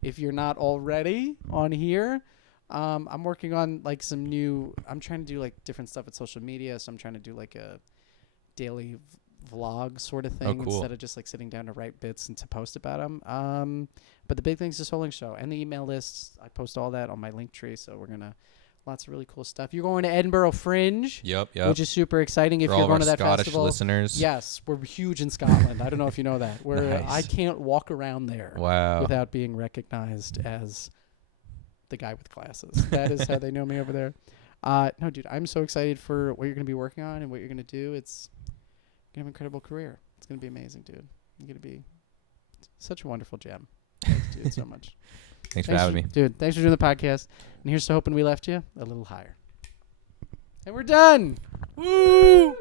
if you're not already on here. I'm working on like some new, I'm trying to do like different stuff with social media. So I'm trying to do like a daily vlog sort of thing instead of just like sitting down to write bits and to post about them. But the big thing's the solo show and the email lists. I post all that on my Linktree, so we're gonna lots of really cool stuff. You're going to Edinburgh Fringe, yep, which is super exciting. If you're going to that Scottish festival, listeners, yes, we're huge in Scotland. I don't know if you know that. Nice. I can't walk around there without being recognized as the guy with glasses. That is how they know me over there. No, dude, I'm so excited for what you're gonna be working on and what you're gonna do. It's gonna have an incredible career. It's gonna be amazing, dude. You're gonna be such a wonderful gem. Thanks, dude, so much. Thanks for having me. Dude, thanks for doing the podcast. And here's to hoping we left you a little higher. And we're done. Woo!